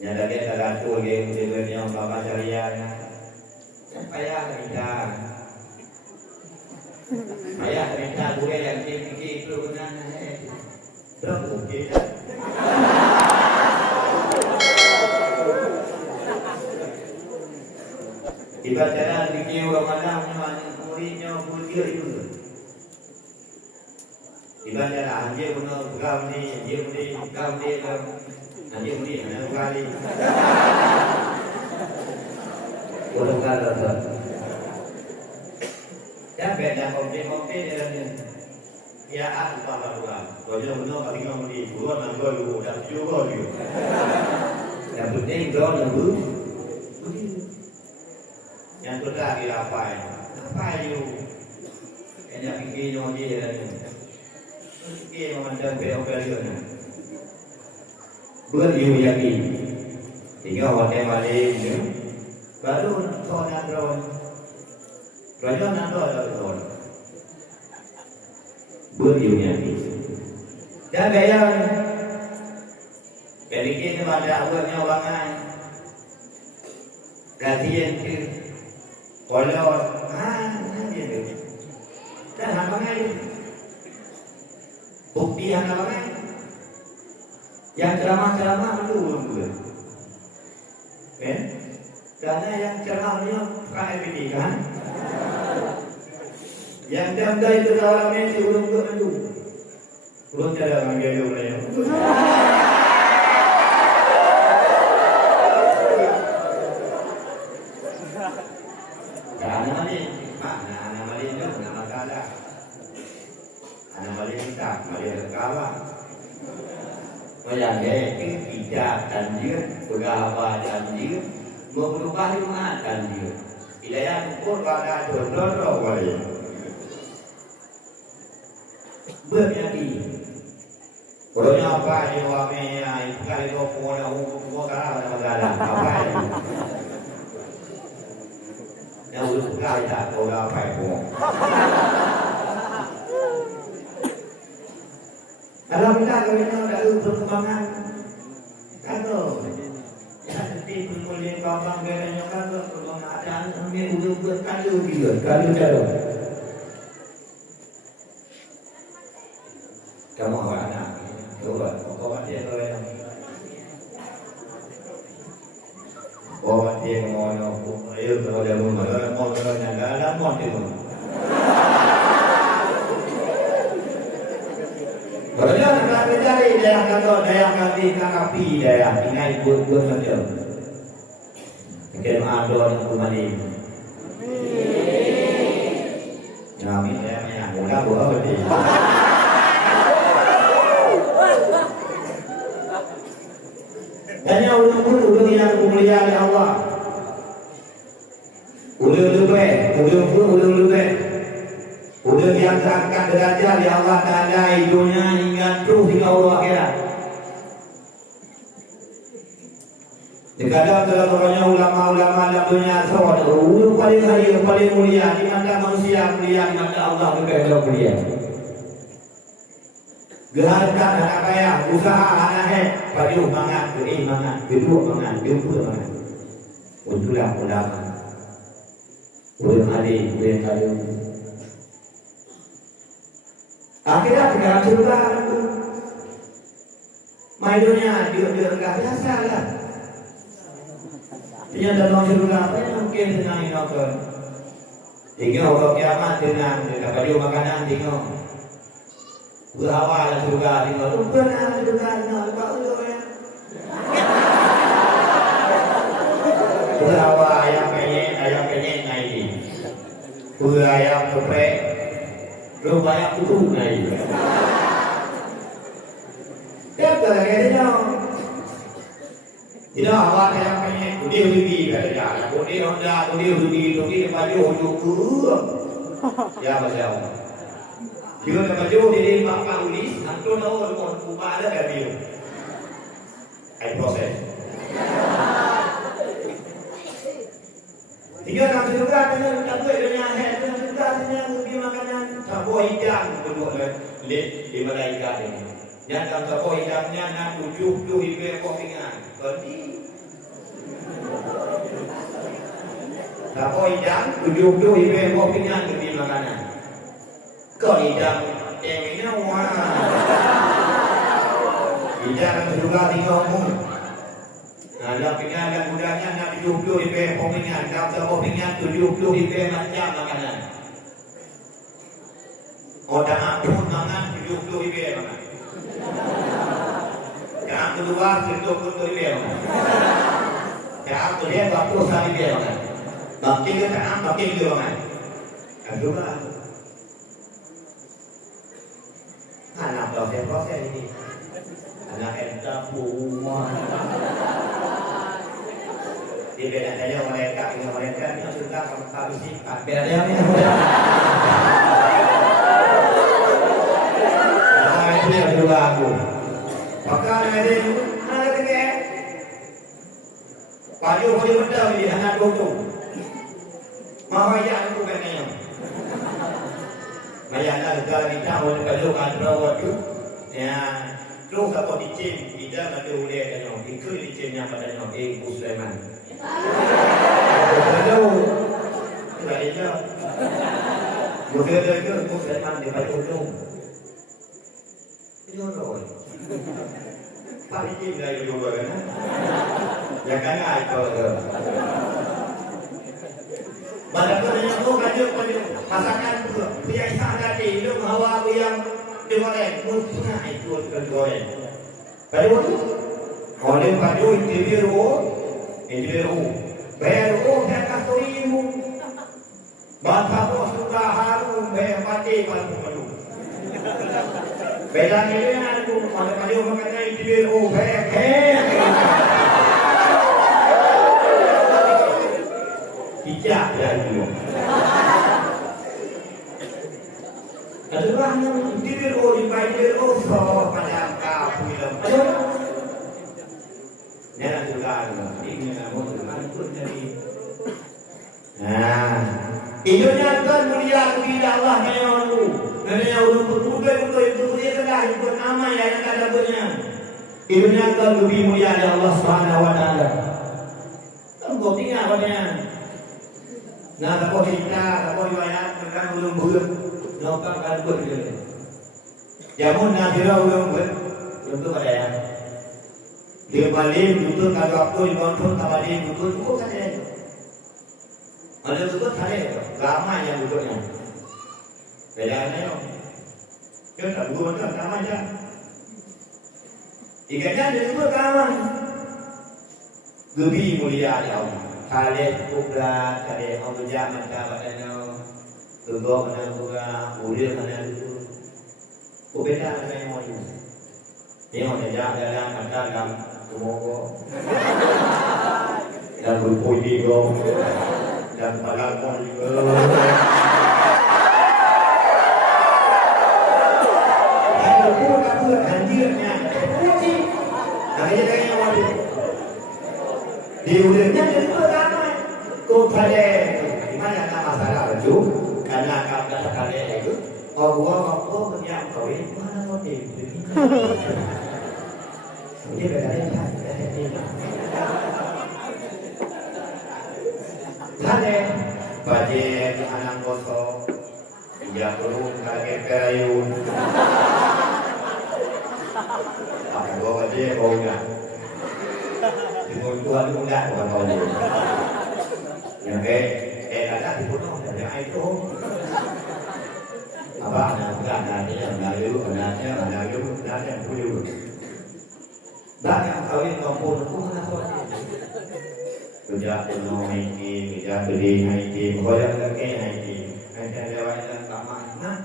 Nyada dia teratur game dia yang bapak carian. Payah kita. Payah kita boleh yang fikir itu benar. Dah okey. Ibarat cara fikir orang malam muridnya murid itu. Ibarat cara anjing punya pegang ni, dia punya pegang dia kan. Anjing murid hanya kali. Orang kata tu. Ya beda komplain dia. Ya apa dua. Kalau benar kali kamu di bulan nambah dulu dah juga dia. Yang penting kau nunggu. Yang kedua dia apa you? Yang fikir yang dia ni. Fikir memandang beoperasional. Beriu yakin. Tiga hotel balik ni. Baru soalan drone. Raja nanti ada drone. Beriu yakin. Dan gaya. Berikin kepada awaknya orangan. Perhatian ke. Kalau dia tu. Dan hambangan. Bukti hambangan. Yang ceramah-ceramah dulu. Karena yang ceramahnya KFD kan. Yang jam-jam itu dalam mesti urung ke maju. Urung cara mengambil dia boleh. Nama dia tu nama kalah. Nama dia tak, nama dia kalah. Yang tidak dan dia berapa dan dia berubah lima dan dia tidak yang pun pada jodoh boleh berjadi orangnya apa yang wamenya kali itu pun aku kalah pada negara apa yang udah kali tak orang apa pun kalau kita ada perkembangan kata seperti pemulihan bambang bedanya kata perkembangan kami udah berkali juga kali cara kamu awak anak coba awak dia kalau yang awak dia mau ayo kalau dia mau ada mau dia kalau dia nak mencari daerah kata daerah kati api daerah ingat buat macam mungkin ada yang kembali kami saya mudah buat betul hanya ulun yang mulia oleh Allah ulun lebih udah diangkat derajat di Allah Ta'ala hidupnya hingga terus hingga Allah akhirat. Terkadang kalau ulama-ulama dalam dunia asal udah paling kaya, paling mulia di mata manusia mulia, di mata Allah juga mulia. Gelarkan anak kaya, usaha anak head, padu mangat, mangat, duduk mangat, jumpa mangat. Untuklah ulama. Ulama adik, ulama kayu. Akhirnya dalam surga itu mainnya dia enggak biasa lah. Dia dalam surga apa yang mungkin senang inokon. Tinggal orang kiamat dengan baju makanan tinggal. Berawal surga tinggal. Benar surga tinggal lupa ulo ya. Berawal ayam penyet naik. Ayam geprek. Belum banyak kutu naik. Dia kerana tidak awak yang pengen kudir rugi kerana kudir Honda, kudir rugi baju hujung ya macam. Jika baju jadi bapa ulis, antum tahu orang kupa ada kami. I proses. Tiga orang juga dengan campur dengan head dengan juga dengan ubi makanan campur hidang kedua lima ikan ini. Yang dalam campur hidangnya nak tujuh ibu ekor dengan. Berarti Tako idang, tujuh ibe kopinya di makanan. Kau idang ini wah. Idang juga di ngomong. Nah, lapingnya dan mudahnya nak tujuh ibe kopinya, kalau kopinya tujuh ibe macam makanan. Orang pun mangan tujuh ibe makan. Yang kedua tujuh ibe makan. Yang kedua waktu sehari ibe makan. Makin ke kanan, makin ke mana? Kedua, anak proses ini, anak entah rumah. Di beda saja mereka dengan mereka yang sudah habis sifat. Beda dia ni. Nah itu yang kedua aku. Maka ada itu, ada tiga. Baju benda di anak dulu. Mahaya aku benanya. Mayana negara kita boleh kalau kadang tu, ya, tu kalau dicim tidak ada boleh dengan ikut dicimnya pada dengan Sulaiman. Betul, tidak ada. Mungkin ada itu Sulaiman di baju tu. Itu orang. Tapi dicim dari dulu kan? Ya kan itu. Bagaimana yang tu kaji pasangan pria isah tadi itu bahawa yang digoreng musnah itu digoreng. Baru oleh baju individu baru yang kasurimu bapa sudah harum berpati baru. Beda ni aku oleh baju makanya individu tidak dari adalah yang diri dibayar so pada kau film. Jangan juga ini namun Tuhan pun jadi. Nah, ibunya kan mulia kepada Allah yang betul itu dia telah ikut amal yang ada punya. Ibunya kan lebih mulia dari Allah Subhanahu Wa Taala. Kau tinggal pada. Nah, kalau kita, kalau riwayat mereka belum Nopang kan pun dia. Jamun nazira belum pada ya. Dia balik betul kalau waktu dibantu kembali betul itu kan ada. Ada betul ada. Lama yang betulnya. Bedanya. Kita betul sama aja. Ikatnya dia betul sama. Lebih mulia ya Allah. Kalian kubra, kalian Allah jaman kabarnya. Tunggu mana juga, udah mana itu. Beda dengan yang mau ini. Ini orang jalan macam dalam semoga. Dan berpuji go, dan palakon juga. Dan berpuji anjirnya, berpuji. Akhirnya yang mau ini. Diulirnya itu ramai. Kau tanya, gimana nama masalah baju? Karena kata kalian itu, waktu yang kawin mana motif? Ini bedanya Tade, budget anak kosong, tidak perlu kaget kerayun. Pakai bawa budget bau enggak? Timur Tuhan enggak bukan bau. Yang ada di pulau ada itu. Apa anaknya beliau. Banyak kawin kampung mana tu? Kerja penuh haiti, kerja beli haiti, bayar lagi haiti. Kerja lewat dan tamat. Nah,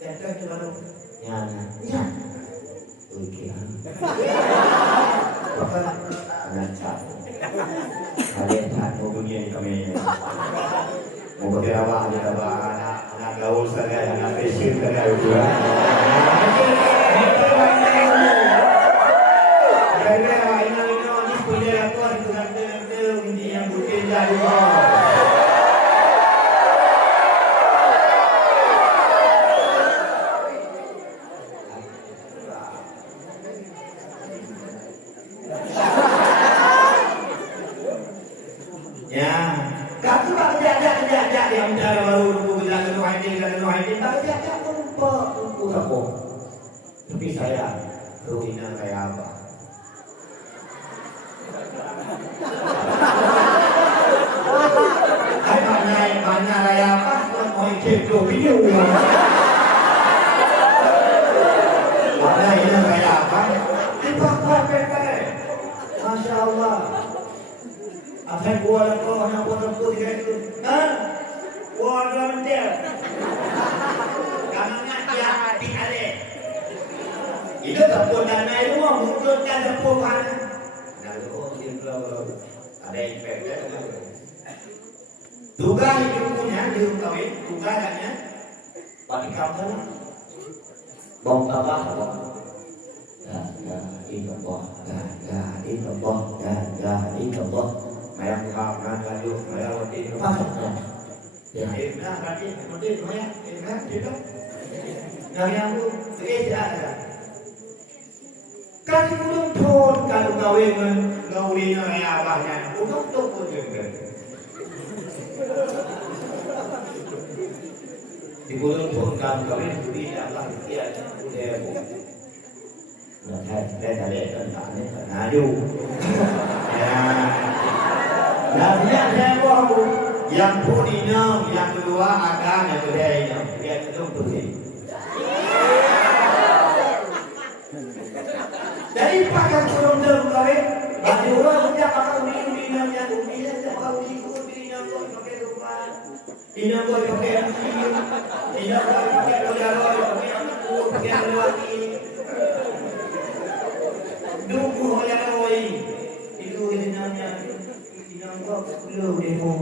kerja baru. Ya. Okey. Apa? Anak cat. Kalian cat mau begini kami. Mau berapa anak gaul saja, anak fashion saja itu. Karena ini punya tuan itu yang bukan jadi. Jajak kumpul kampung. Tapi saya ruina kayak apa? Kayak mana kayak apa? Mau ikut video. Mana ini kayak apa? Pepe. Masya Allah. Apa gua nak kau nak buat itu? Gua dalam dia. Kamu nak dia ada. Itu kapur dana itu mungkin kan kapur kan. Nah itu simpel ada efeknya. Tugas itu punya di kawin, tugasnya pada kamu bom tabah bom. Itu bom, itu bom, itu bom. Mayang bukan kayu, mayang roti apa? Ya, ini berarti roti mayang, ini itu. Mayang itu ada. Kan belum thon kalau kawin abahnya, untuk pun juga. Di belum thon kalau kawin tidak lagi ada budaya. Nah, saya lihat tentang ini, ngaju. Ya. Dan saya mau yang punya, yang kedua akan yang budaya, yang itu betul. Jadi pakai kurung dalam kawin, bagi orang sejak pakai uni namanya uni sejak pakai uni namanya pakai rumah, ini boleh pakai uni, ini boleh pakai udara, pakai angkut, pakai lelaki, duku oleh oi, itu ini namanya belum demo,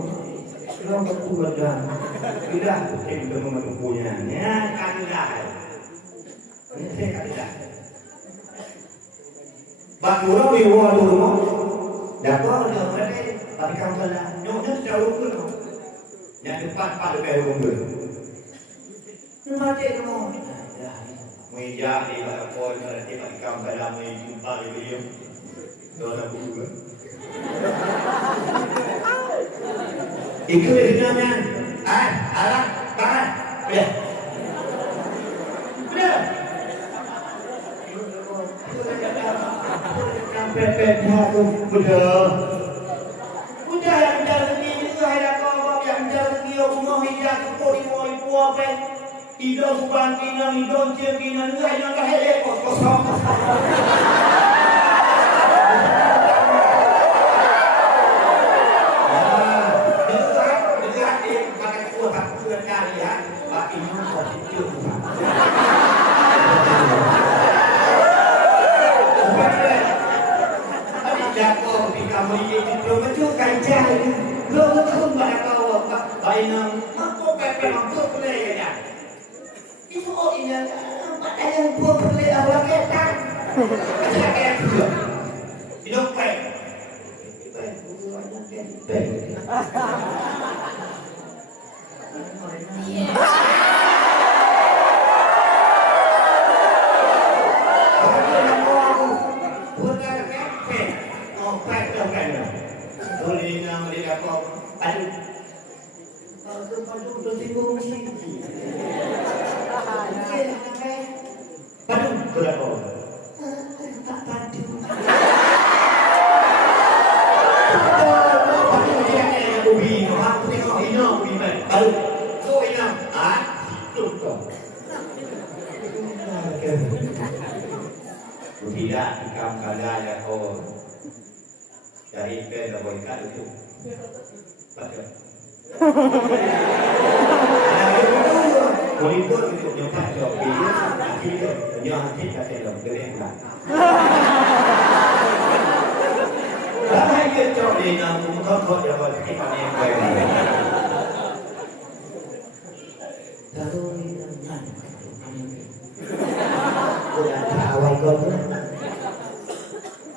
belum berkuat dah, sudah kita mengempunya, ya kandidat, ini saya kandidat. Bakuro di luar rumah, dapat ada mereka pada kampung lah, nyonya jauh pun, yang depan pada berumur. Mati rumah, meja di balkon, di kampung lah, menjumpa di beliau, dona bulu. Ikut di dalamnya, arah, kanan, ya. Pepe aku udah yang jalan ini saya kau yang jalan dia mau hijau kau mau buat apa? Ido suban kina ido cekina ngai nang hele kos kosong. Dengar dia pakai kuat kali ya, pak ini kau itu. Jatuh di kamar ini belum mencukai jari, belum mencukai pada kau bainam, aku pepe aku pelai ya. Itu oh ini ada yang buat pelai awak kita, ada kayak juga, hidup baik, baik, bukannya baik. Tidak ikam kada ya kau dari peda boykat itu baca monitor itu nyoba job video nanti itu nyoba kita dalam gereng lah karena itu job ini namun kau ya buat kita yang baik lalu udah awal kau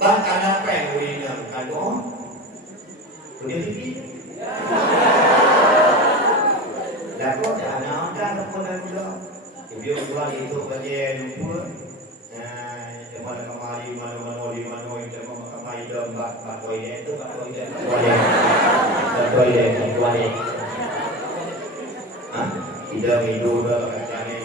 bahkan apa yang udah kalau udah sedikit dah kau dah nak dah kau dah bilang dia buat itu bagian lumpur cuma kemari mana itu kemari dah bak toilet itu toilet ah tidak hidup dah kacanya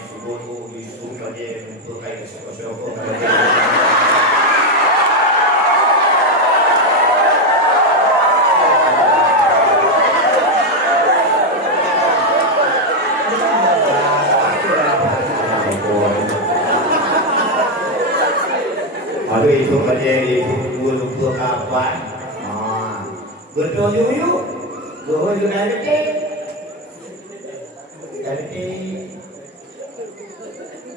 Aduh itu kejadi itu kapan? Betul yuk. Betul dari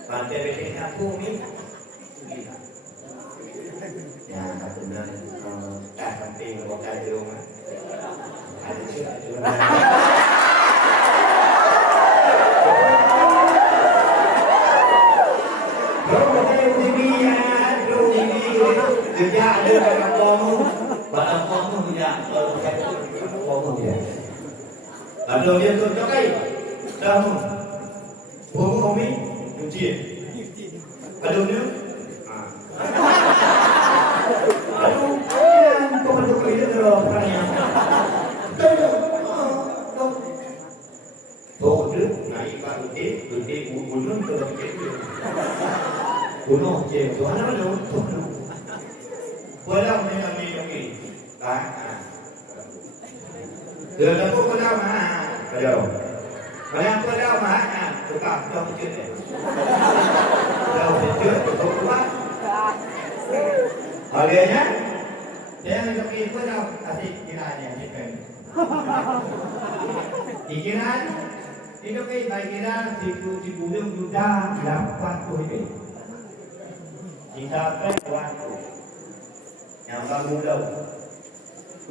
pantai betul aku ni. Ya, aku bilang tak sampai bukan di rumah. Ada juga. Kerja ada kat kamu, barang kamu tidak kamu dia. Kalau dia tu cakai, kamu, kamu cuci. Kalau dia, aduh, kau perlu kerja terus orangnya. Tahu tu, naik kat uti gunung terus kerja. Gunung je, tu mana tu? Walau mengambil kami, Dia aku walau walau. Walau tukar dah kecil. Dah kecil, tu kuat. Akhirnya, dia nak pergi walau asyik kiranya kita. Ikiran, itu ke baik kira tipu juta dapat tu. Jika perempuan yang bangun dah.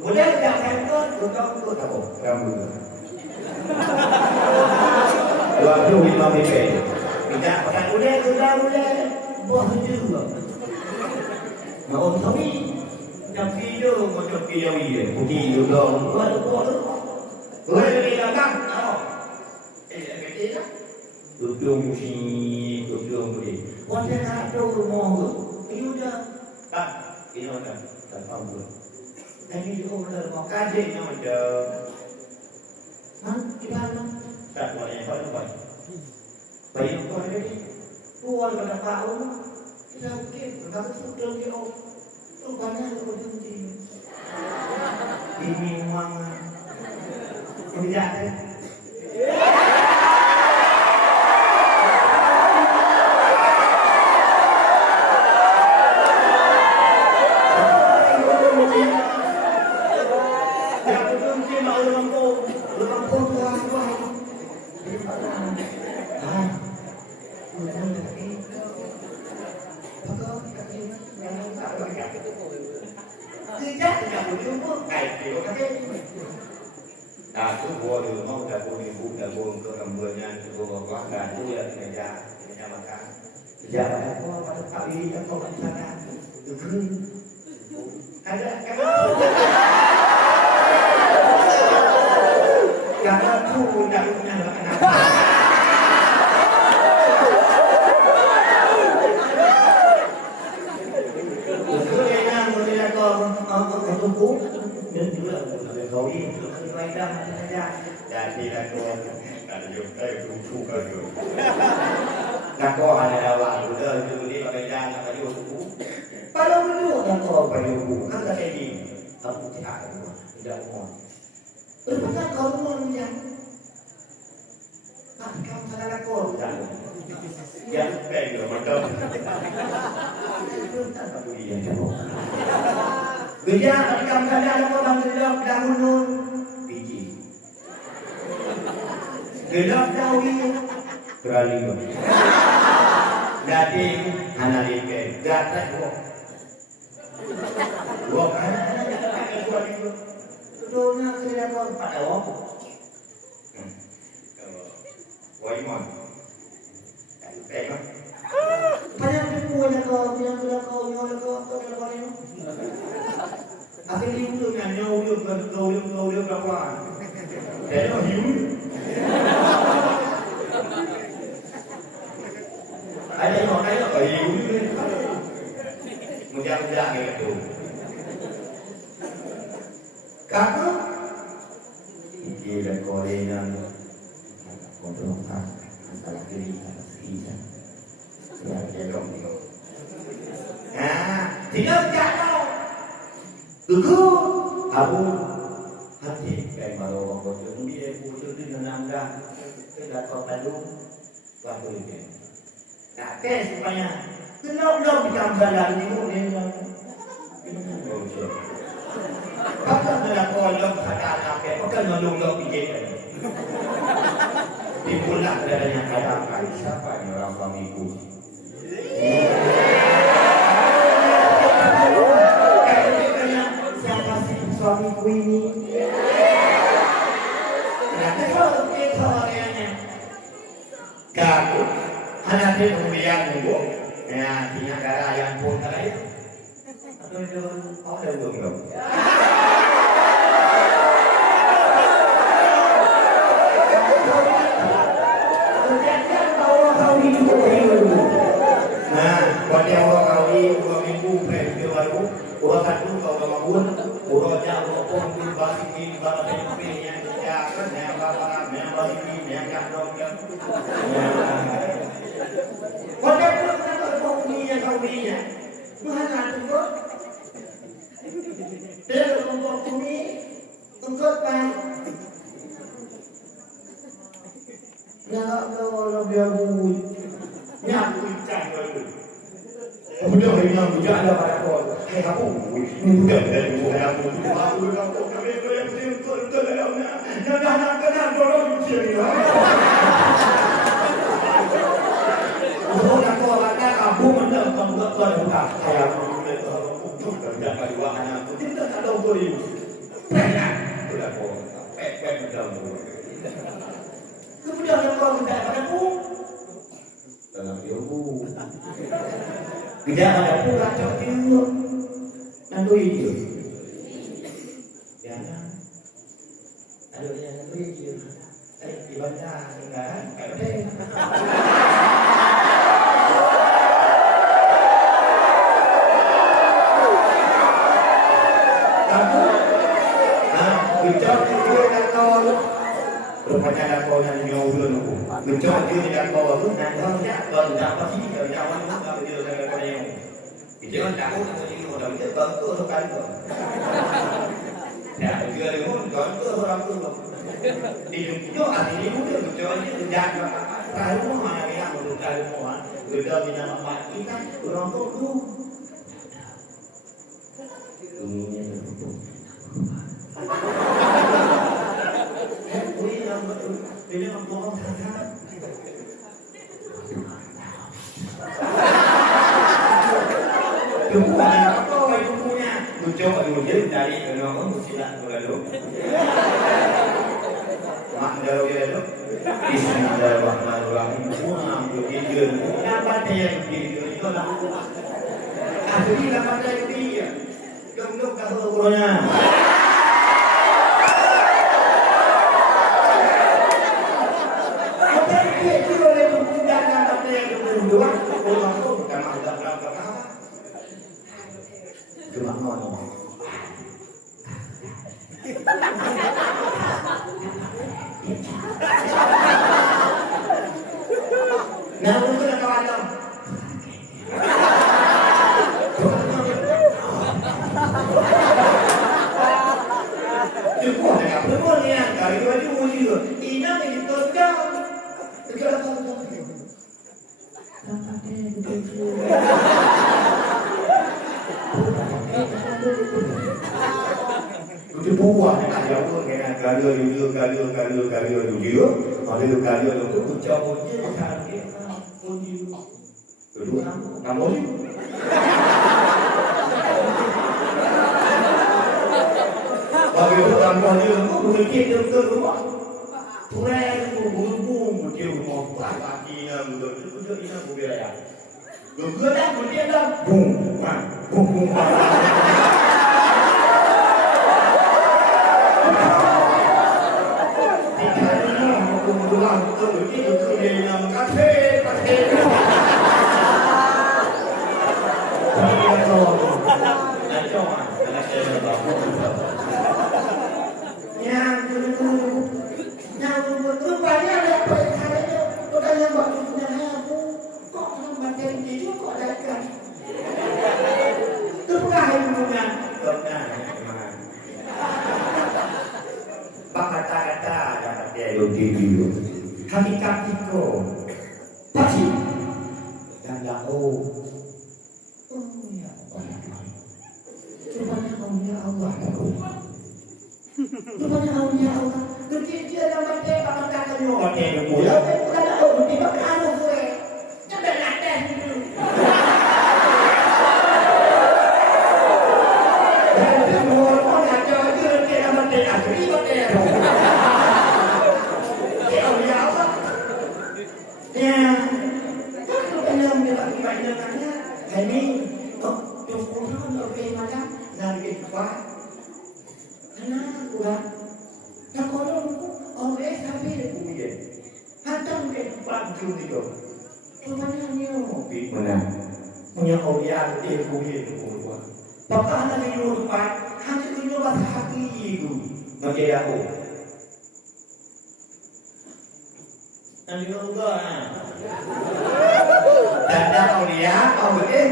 Boleh tak handphone? Betul tak apa? Kamu. 25 minit. Tidak pakai boleh. Buat juga. Mau tahu yang video macam video ini, putih juga. Buat. Boleh beli dagang. Dudung boleh. Wajar ada rumah. Ini dah. Tak. Ini ada. Tak tahu. Ini juga mau kaji ni ada. Kita tak boleh apa apa. Baik apa lagi? Buat pada tahu. Kita mungkin kita sudah dia. Tu banyak tu janji. Ini memang ini jadi. Kerja macam saja ada orang gelap dahulu biji. Gelap dahulu berani. Jadi analis gatat buat. Buat Dona kerja kau pada waktu. Waimon. Baik. Banyak punya kau, nyola kau ni. Akhirnya itu yang jauh berapa? Saya hiu. Ada hiu ni. Mujang itu. Kakak, ini dah Korea ni. Kontrol antara diri dan kita. Ya, dong. Tidak jatuh. Tuku aku hati kayak malu orang bodoh dia bodoh di nenangga tidak kau perlu waktu ini. Nak supaya Kenapa dikambalan ni mo ni? Bakit nalakolong sa kalapit? Huwag ka nalulog bigay. Ipulak na niya kalapit. Siapa ni orang suamiku? Siapa sih suamiku ini? Gago, hanapin umiyak mo. Kaya tinagarayan po tayo. Ano yun? Ako na lumulog. Nah, wali awak kawi, dua minggu periode baru, orang satu kau bangun, orang jauh pun di basi bala yang kerja, yang bapa, yang basi, yang kandung yang. Wali kau kawinya, mana tu kau? Dia untuk kami, untuk apa? Nak kalau dia bui, nak bui cakap. Kemudian hari yang bijak ada pada kau, hey kamu, ini bukan dari bukan aku, aku kami betul dalamnya, nak dorong sini. Orang kau ada kamu mana kamu bukan saya untuk kerja kedua anakku, tidak ada beri, pernah sudah kau, betul. Kemudian yang kau minta padaku dalam ilmu tidak ada pula ilmu nanti itu ya kan ada yang nanti itu ibadah enggak ada kamu bicara itu kan Pertanyaan kau yang nyobulun aku, mencoba dia dengan kau tu, nanti kalau tidak pasti kalau jawab itu kalau dia dengan kau yang, jangan takut kalau dia orang itu bantu sekali tu. Ya, dia itu bantu orang tu. Di dunia hari ini mungkin mencoba dia menjaga, kalau mana yang menurut kalau kita bina mak kita orang tu. Ini Bila ngomong sangat Bukan apa itu punya Mencoba dulu dari kenapa Musilah lalu Mak dalam dia lalu Bismillahirrahmanirrahim Mu'am berkijil Kenapa dia berkijil Itu lah Akhirnya dapat dari dia Gemuk kahul kurangnya Cuma ngomong. Nah, itu nak kawan dong. Cukup nak perlu ni yang kali baju mudi tu. Ina ni tu dah. Segala satu. Itu buah nak dia pun kena gaduh dia, ada gaduh tu ucap dia sakit, mudi. Dulu kamu ni. Bagi orang dia tu mungkin dia betul rumah. Tuan bumbu dia rumah pagi yang betul ina budaya. Gua kemudian dah bum. Hakikat itu pasti dan Anda ya Allah. Rupanya aulia Allah. Rupanya aulia Allah. Jadi dia dapat apa kata nyoba dia dulu. Ya, kalau di mana gue. Jangan latih dulu. Jadi mau nak jadi dia dapat dia asli dia. Dia aulia Allah. Ya. Kalau yang dia banyak-banyaknya ini yung kurang lebih macam dari kuat. Karena kurang. Yang korang oleh sampai kemudian. Hantar ke baju itu. Sebenarnya mobil mana? Punya aulia kemudian kemudian. Bapa anak di rumah hanya punya bahasa hati itu. Macam aku. Nanti juga. Ada aulia kemudian.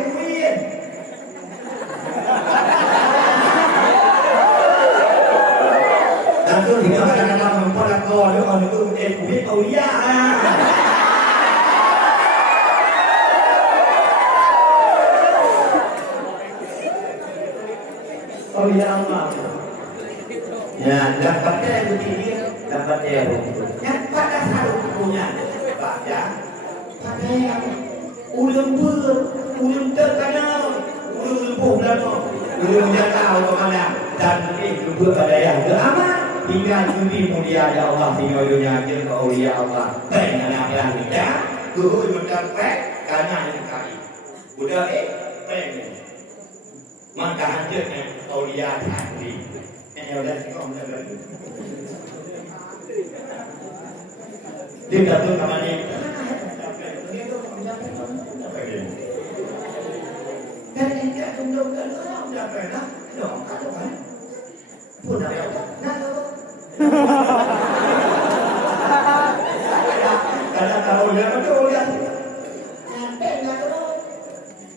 Dan tu tinggal kadang-kadang mempunyai kau dia orang itu kulit aulia. Aulia Allah. Ya, dapatnya yang begini, dapatnya yang begitu. Yang pada selalu punya, Pak ya. Pada yang ulun terkenal, ulun pulang, ulun jatah kemana dan ini pada yang teramat. Hingga judi mulia ya Allah hingga dunia ke aulia Allah. Dengan yang tidak, guru mendapat karena ini kali. Udah pengen. Maka hancurnya aulia tadi. Udah sih kau udah. Dia datang ke mana? Dan ini tundukkan orang udah pernah dong kalau kan. Pun ada Kadang kalau dia betul dia nyampe nggak tahu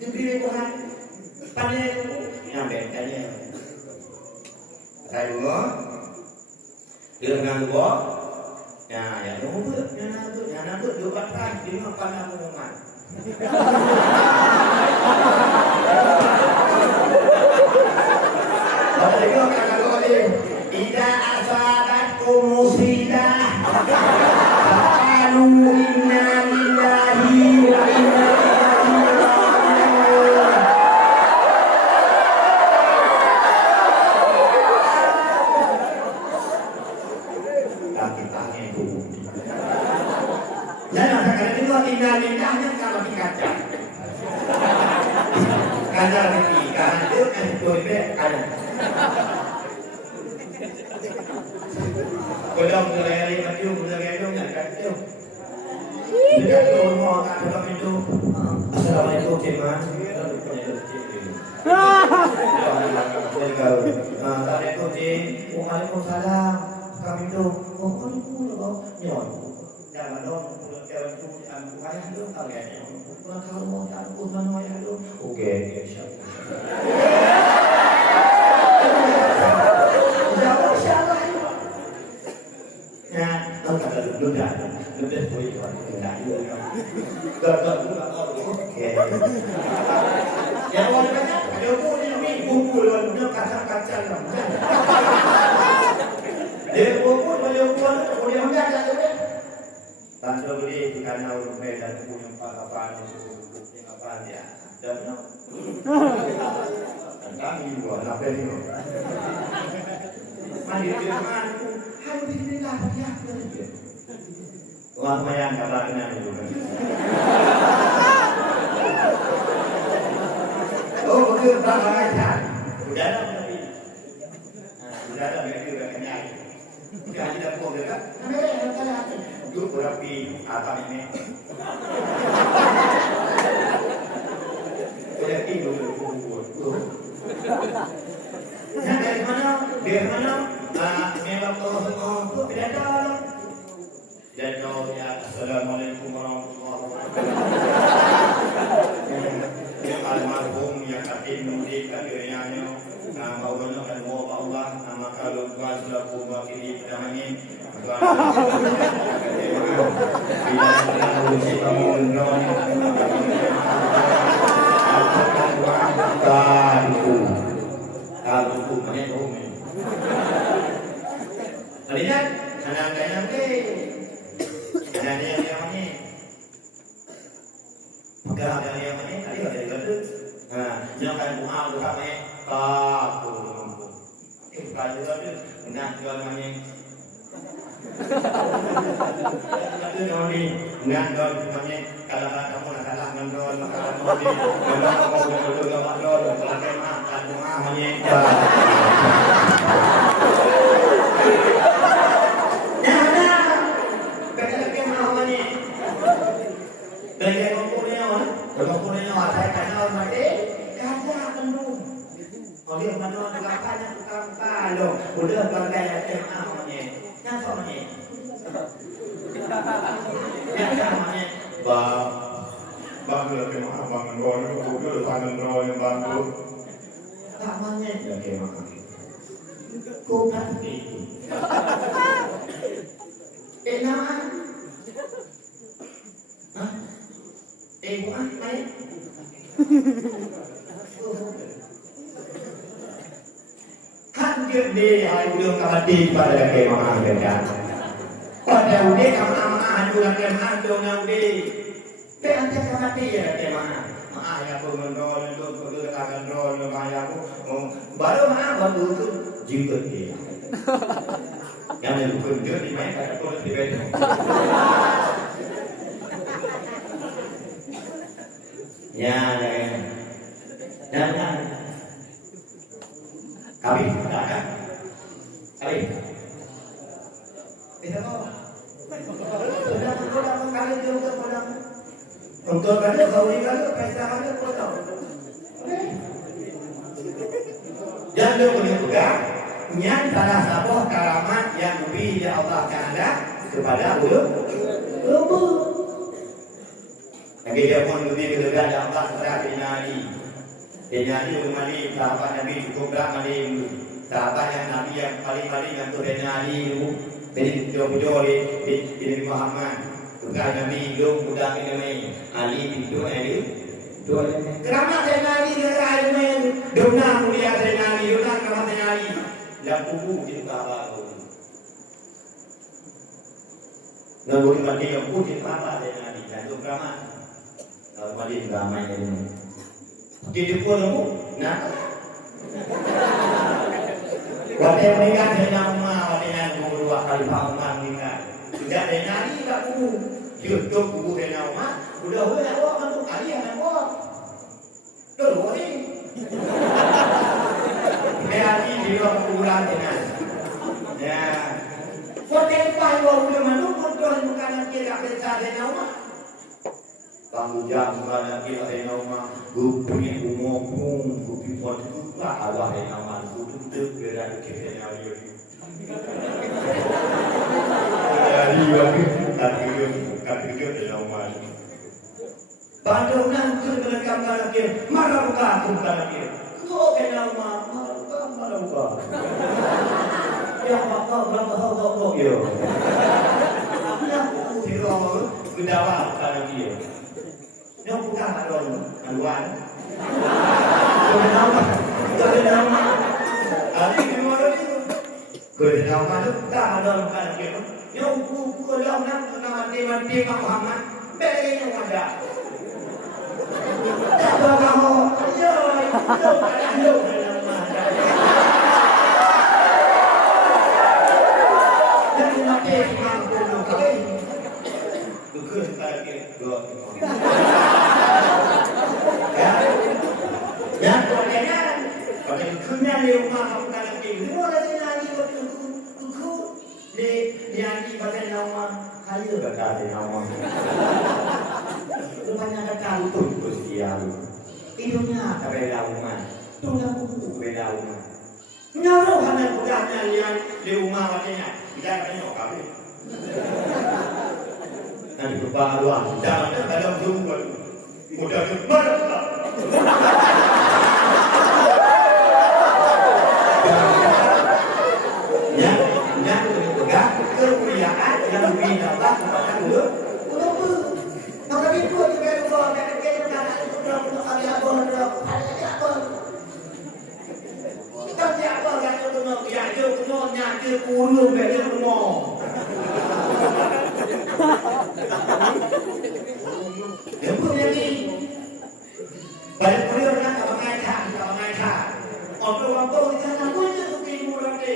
diberi Tuhan pandai nyampe tanya saya dulu dia dengan dulu ya nunggu dua kali di mana pengumuman kalau dia kalau dia tidak asabatkum musibah faqalu inna lillahi wa inna ilaihi raji'un. Kaki-kaki itu. Jangan sekarang itu inna lillahnya kalau dikacang. Kaca ini karena itu kan Kodam mulai maju mulai nak kacau. Dekat rumah kat dalam itu. Assalamualaikum teman. Waalaikumsalam. Kami tu. Nyon. Dalam dong pulang ke itu ayah tu agaknya. Kalau mau aku mana ayah tu. Okey, siap. Lebih boleh orang tidak juga. Gagal pula orang. Yang orang kata ada boleh ni buku lawan dia kaca-kaca lah. Dia buku boleh buat boleh ambil tak tu. Tanpa boleh kerana orang medan punya apa buku apa dia. Dan no. Kami buat apa ni? Mari dia mana harus didengar dia. Orang yang kabarnya juga. Oh, betul banget kan? Udah ada tapi. Udah ada mereka udah kenyang. Udah ada pun juga. Dulu berapi apa ini? Udah tidur dulu. Nah, dari mana? Dari mana? Memang kalau tidak ada. Dan ya assalamualaikum warahmatullahi wabarakatuh. Almarhum yang akan mudik akhirnya nama Allah dan Allah nama kalau tuan sudah kubah ini pedangin tuan bila kita uji kamu mana tu ni. Lihat, anak yang ni, anak yang ni. Maka yang ni, ada tu. Yang kan buah tu kami, kapu. Kalau tu, nak jual mana? Itu ni, nak jual mana? Kalau kamu nak kalah dengan jual, maka kamu ni, kalau kamu jual nak jual, kalau kamu nak buah mana? Udah pakai SMA namanya. Yang namanya. Yang namanya. Bang le kema bang ron ko ko tan ron bang ko. Namanya ya kema. Ko pasti. Nama. Hah? Bukan main. Dia hai udah kamati pada kemah kerja. Pada udah kamah juga kemah dong udah. Pe ante kamati ya kemah. Mah ya ko mendol ko kagan dol maya ko. Baru baru tu juga dia. Yang itu dia di mana pada ko di bawah. Ya, dan kami sudah kan? Kami. Sudah kali juga pada. Untuk kada kau ini kada pesta kada pada. Jangan lupa juga yang salah satu karamat yang diberi Allah Taala kepada ulama. Lagi dia pun lebih kepada Allah kepada Ali. Jadi Umali sahabat Nabi cukup berat Nabi sahabat yang Nabi yang paling yang tu Ali dulu. Jadi jauh-jauh di Muhammad. Bukan Nabi hidup mudah ini Ali itu Ali. Kerana saya Ali derai main dona mulia saya Ali dona kerana saya Ali. Yang buku kita baru. Dan boleh bagi yang buku kita saya Ali dan tu kerana Mali ramai ini. Jadi pun nak. Waktu mereka jenama, waktu yang dua kali paman mereka. Tidak ada nari tak buku. YouTube buku jenama. Udah awak masuk kali yang awak. Terus ni. Berarti dia kurang dengan. Ya. Waktu pai awak udah masuk kontrol bukan kira kerja jenama. Tanggung jawab pada kita nama gupi umum gupi buat kita Allah nama gupi berat kita nama dia. Dia nama. Bandung nanti mereka lagi marah buka bukan lagi. Kau nama marah buka. Ya apa berapa kau yo. Ya tidak mendawa lagi. Yang bukan adon, aduan. Kenapa? Adik di mana itu? Kenapa tu? Tak adon bukan lagi. Yang buku dalam nama mati Muhammad. Beri yang ada. Tak tahu. Ya, yo. Jadi mati Muhammad. Bukan lagi. Yang kemudian, pada dunia lewat bukan lagi. Semua lagi lagi waktu itu nyanyi pada nama kayu kata nama. Rupanya kata itu Gustian. Hidupnya beda umat, tulang buku beda umat. Nyawa kami budaknya yang di rumah katanya, tidak tengok kami. Nanti berbaharuan, jangan dalam jumpa. Mudah berbaharuan. Yang berpegang kemuliaan yang binalah kepada ulama. Maka itu juga dua dan kita untuk kali apa kita siapa dia kurung dia rumah. Dia pun jadi. Balik kuliah nak kamu ngajar. Orang kita nak kuliah tu pingu nanti.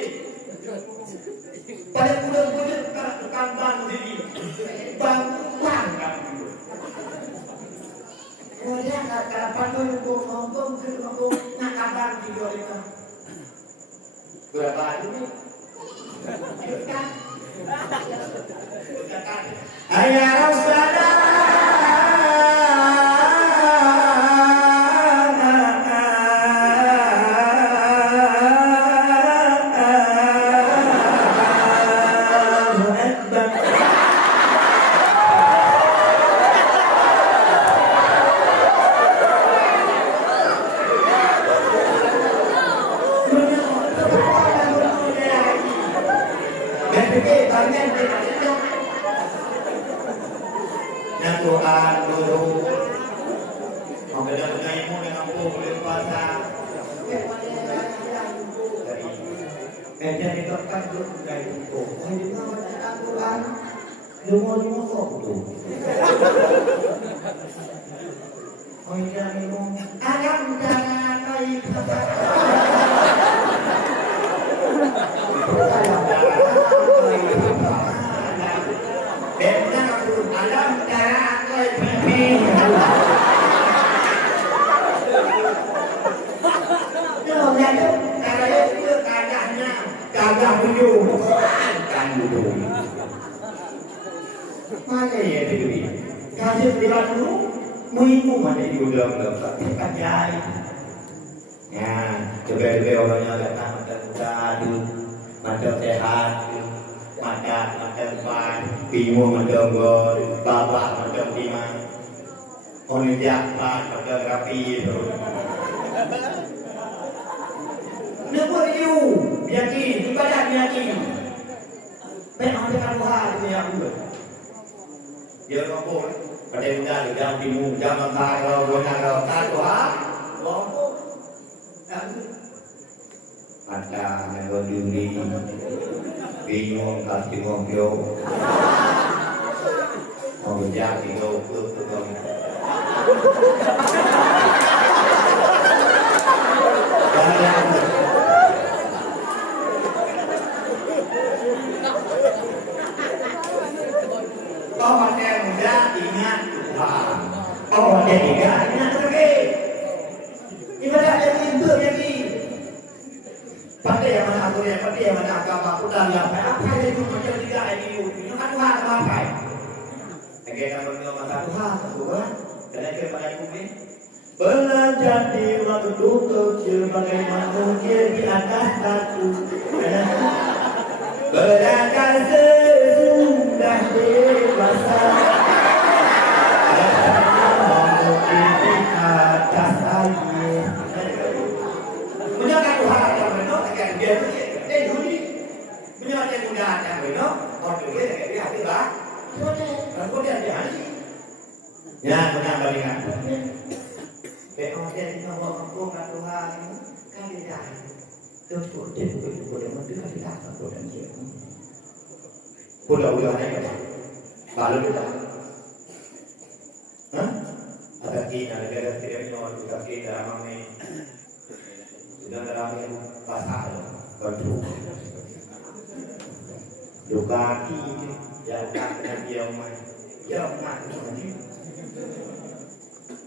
Balik kuliah kan bang diri, bang kan. Kuliah kalau pandu ngomong nak kabar video itu. Berapa ini? Ayah Rasulullah. Bingung macam bapak macam lima, orang jahat macam rapi tu. Nampak you, yakin, ibadat yakin. Memang dia Tuhan itu yang buat. Dia ngomong, pada muda dia bingung, jangan kalau benar tak Tuhan, ngomong. Ada yang diri. Bingung kasih ngobrol, mau berjaki ngobrol tu kan. Orang yang muda ingat Tuhan, orang yang ingat lagi. Ibadah yang itu jadi. Pandai yang mana aku yang pandai yang mana agama aku dah yang apa yang itu macam tiga ini itu kan Tuhan apa? Agak bernama masa Tuhan, Tuhan. Kenapa pada aku ni? Belajar di waktu kecil bagaimana manusia di atas batu. Belajar sesudah dewasa. Manusia di atas air. Menyangka Tuhan yang benar, dia dulu menyangka muda yang benar, orang tu dia hati bah, kemudian dia hati. Ya benar balingan. Betul dia bawa kampung ke Tuhan, kan dia dah. Betul dia boleh mendengar dia tak boleh dia. Pulau ni kan, baru kita. Ada kita tidak minum, kita ramai. Sudah ramai pasal kontrol. Duga ini yang tak dia ni.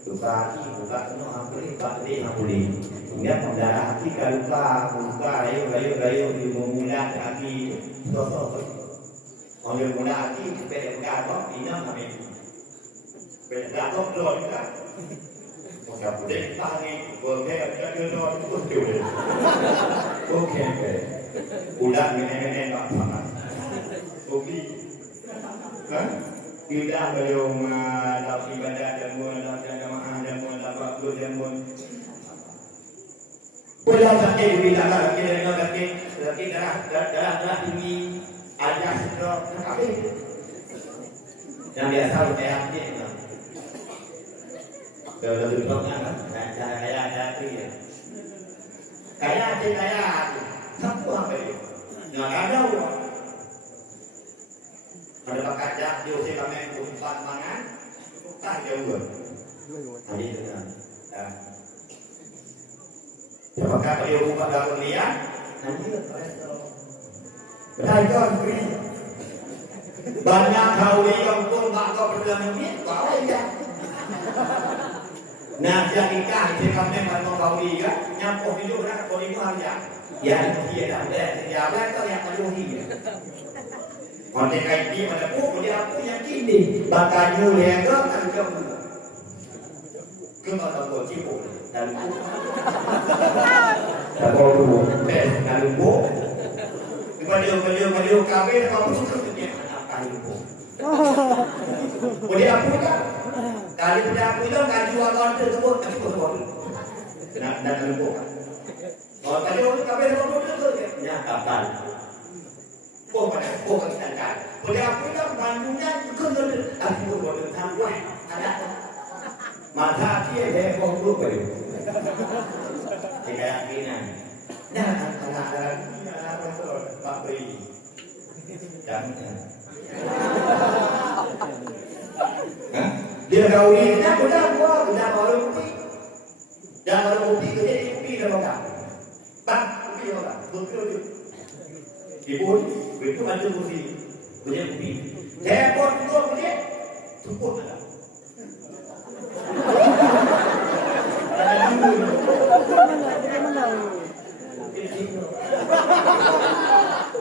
Duga ini bukan hampir hampir. Hingga mendarah hati luka rayu di memulai hati sosok. Orang mulai hati beda kok ini kami. Beda kok dulu kita. Maka boleh tani, boleh ada dulu boleh. Okey. Udah ini tak sama. Okey. Tidak belum dapat ibadah dan jamaah dan dapat dan pulau sakit bila lagi darah tinggi ada stroke tapi yang biasa kayak ni kalau duduknya kan kaya ada tu ya kaya semua apa itu Nggak ada uang. Ada bakat jak, dia usah kami umpan mangan, tak jauh. Tadi itu kan. Apakah dia umpan dalam lian? Nanti berdagang beri. Banyak kau yang pun tak kau berdagang ni, kau aja. Nah, jadi kah, jika kami mau kau dia, nyampu hidup nak kau ini aja. Ya, dia dah ada, dia ada kau yang kau dia. Konten kain dia pada pun dia aku yang kini, bakal new legal kan jauh. Kemana kau cipu dan kau tu, dan lupa. Kepada kafe kau pun suka dia apa lupa. Boleh aku tak? Kali pada aku itu kan jual konten tersebut, tapi kau dan lupa. Kalau tadi orang kafe kau pun suka dia kapan. Bukan tangkap. Boleh aku tak bandungnya ikut aku boleh tangkap. Ada masa dia heboh tu baru. Tidak kena. Dah anak-anak ni anak betul Pak Beri. Jangan. Dia kau ni dah baru kopi. Dah baru kopi kerja di kopi dah makan. Bang kopi makan. Betul. Ibu itu ada kopi. Punya kopi. Telepon tu punya cukup ada.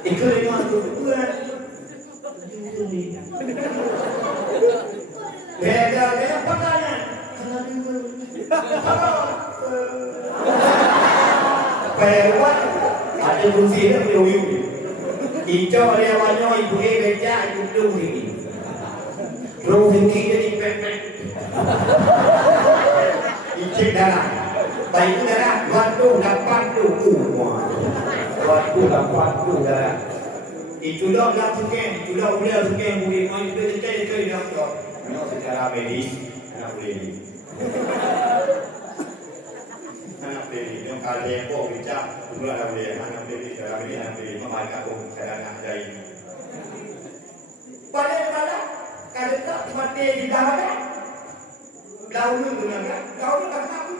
Ikut dengan tu bukan. Beda pakanan. Peruat ada kursi dia beliau. Hijau dia warna ibu beca ibu tu ini. Terus ini jadi pepek. Icik darah. Baik darah waktu dapat tu semua. Waktu dapat tu darah. Itu dah lakukan, itu dah boleh lakukan boleh main itu jadi doktor. Mana secara medis anak boleh ni. Anak boleh yang kalau dia pun bincang, juga anak boleh anak boleh secara medis anak boleh memakai pun secara anak dari. Pada kalau tak mati di dalam daun tu kan, daun tu tak tahu.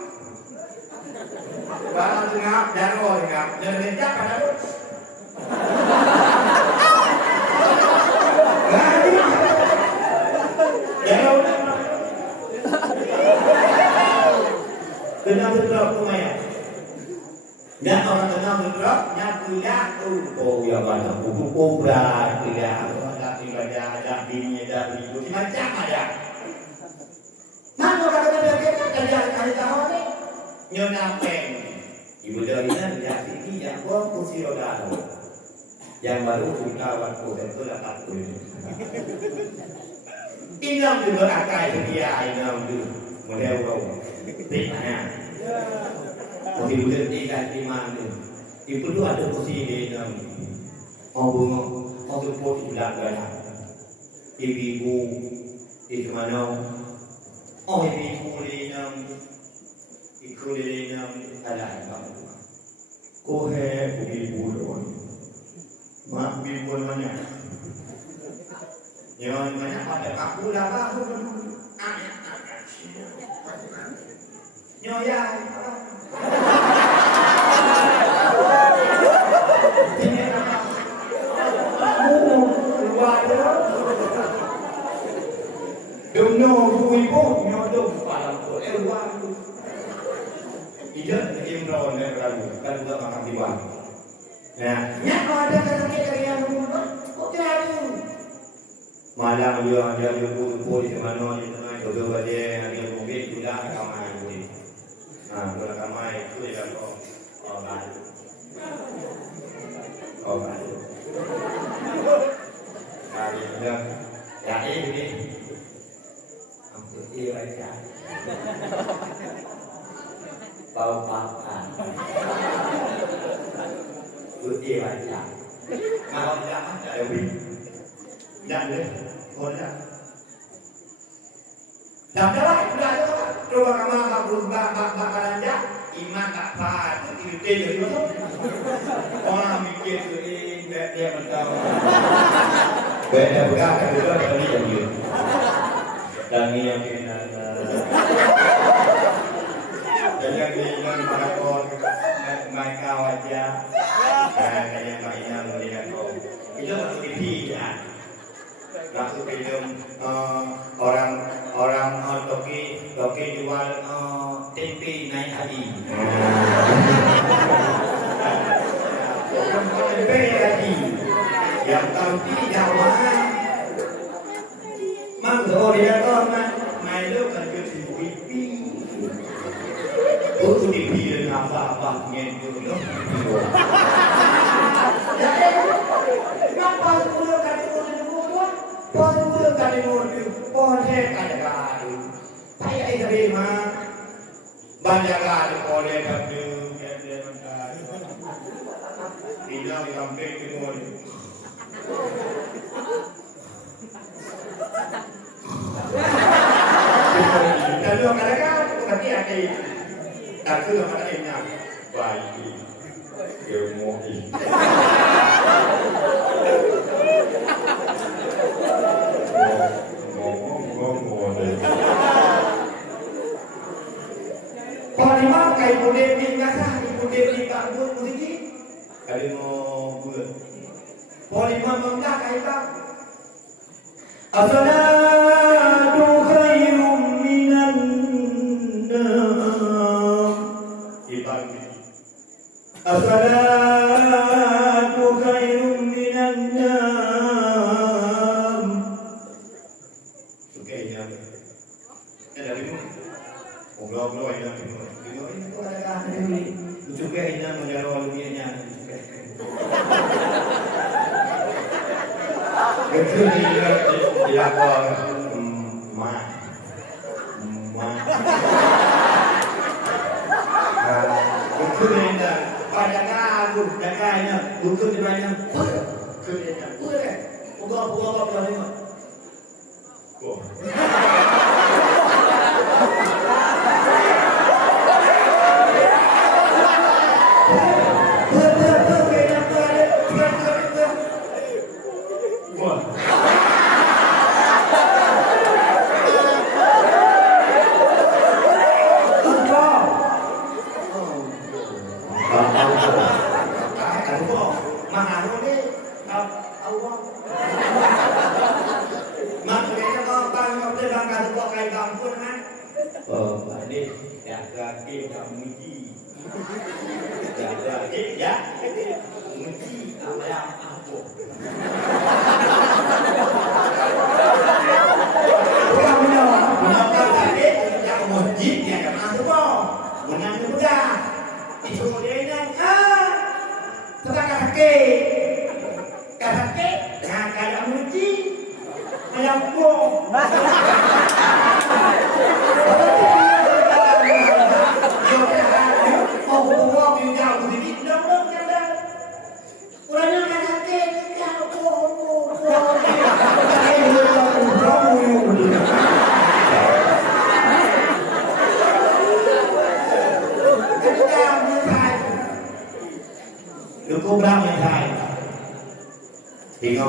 Barang tengah, darah tengah, dan lencak pada tu. Kena bergerak lumayan. Dan orang kena bergerak, tidak oh ya banyak buku kobra, tidak ada bini, ada ibu, macam ada. Mana orang kena bergerak, ada tahun ni, nyonapeng. Ibu dari mana dia tinggi yang kursi roda tu, yang baru suka waktu itu dapat tu. Inam juga akai dia, inam tu model kau. Tengahnya, kursi bulat ikan timang tu. Itu tu ada kursi di dalam. Orang tu pun tidak ada. Ibu itu mana? Oh ibu di dalam, ikut di dalam ada apa? Kau ibu doang. Mak ibu mana? Yang mana pada aku dah bahu. Nyoya. Ini apa? Luar tu. Dunia bui pun nyodok pada tu. Luar tu. Ijat imron yang ragu. Kan juga makan di bawah. Nah, nyak ada kata-kata yang berubah. Kau tahu? Malam dia pun di mana ni tengah jodoh dia yang mungkin sudah kamai ni. Kalau kamai itu dia kau baru. Kali dia jadi ini. Aku dia baca. Bau makan. Putih baca. Kalau tidak ada lebih. Tidak boleh. Boleh. Dah dah. Coba kamu bakalan jak iman tak faham itu jadi orang mikir tu dia mentau. Beda bukan kan itu dari yang dia. Dan ini yang kita Jadi yang marakon mai kau aja. Kayaknya mainan melihat kau. Itu masuk TV ya. Masuk film orang toki jual tempe naik hari. Tempe hari. Yang tahu Jawa. Mang dia kan mai lu kan ke TV. Itu TV apa ngendur loh. Kenapa sudah kali mulut? Pas sudah kali mulut, boleh kali. Saya ini mah banyak kali boleh kali. Tidak sampai ke mulut. Kalau kadang-kadang berarti ada tak kira mana ini baik ilmu ini. Panglima kai boleh dikasah, boleh dikabut musik. Kalau mau buat, panglima mengah kai tak. As-salatu khairum minan nam. Ibarat. As-salatu khairum minan nam. Sukainya. Dari mana? Ngobrol-ngobrol yang itu. Itu ada ini. Sukainya menjadi dunianya. Betul dia dilakukan mak. Betul dia pada kagu jakanya betul dia banyak. Betul dia. Buka ni. Oh.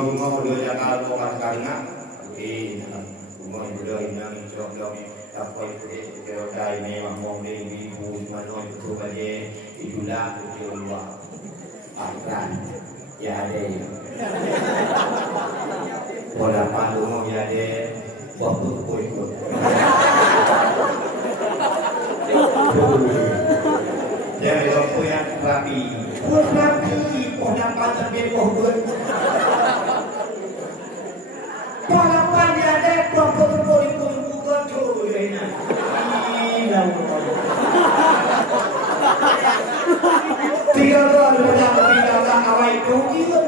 Bunga dia kalau kan karena bunga dia ini jodoh dia apa itu dia dai memang mau dia ibu mana itu aja itulah tujuan akan ya ada pola pandu ya ada waktu ikut dia itu punya rapi pola pandu dia pohon Palapan dia ada propor itu bukan curinya. Tiga kali berjalan awal itu dia.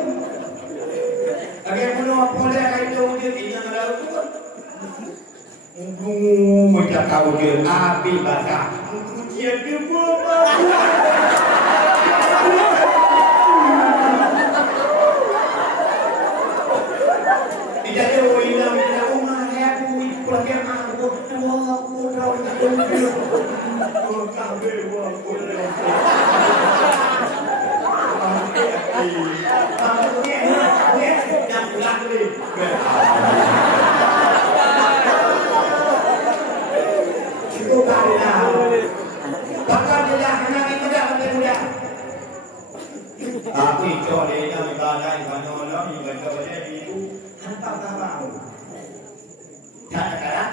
Agar punya pola itu dia tidak ada itu. Macam kau dia api basah. Dia berapa? Yang pulang ni. Itu kan dia. Bahkan dia anak itu dah muda. Aku itu dia nak ibadah ibadah ibadah itu hantar tahu. Tak ada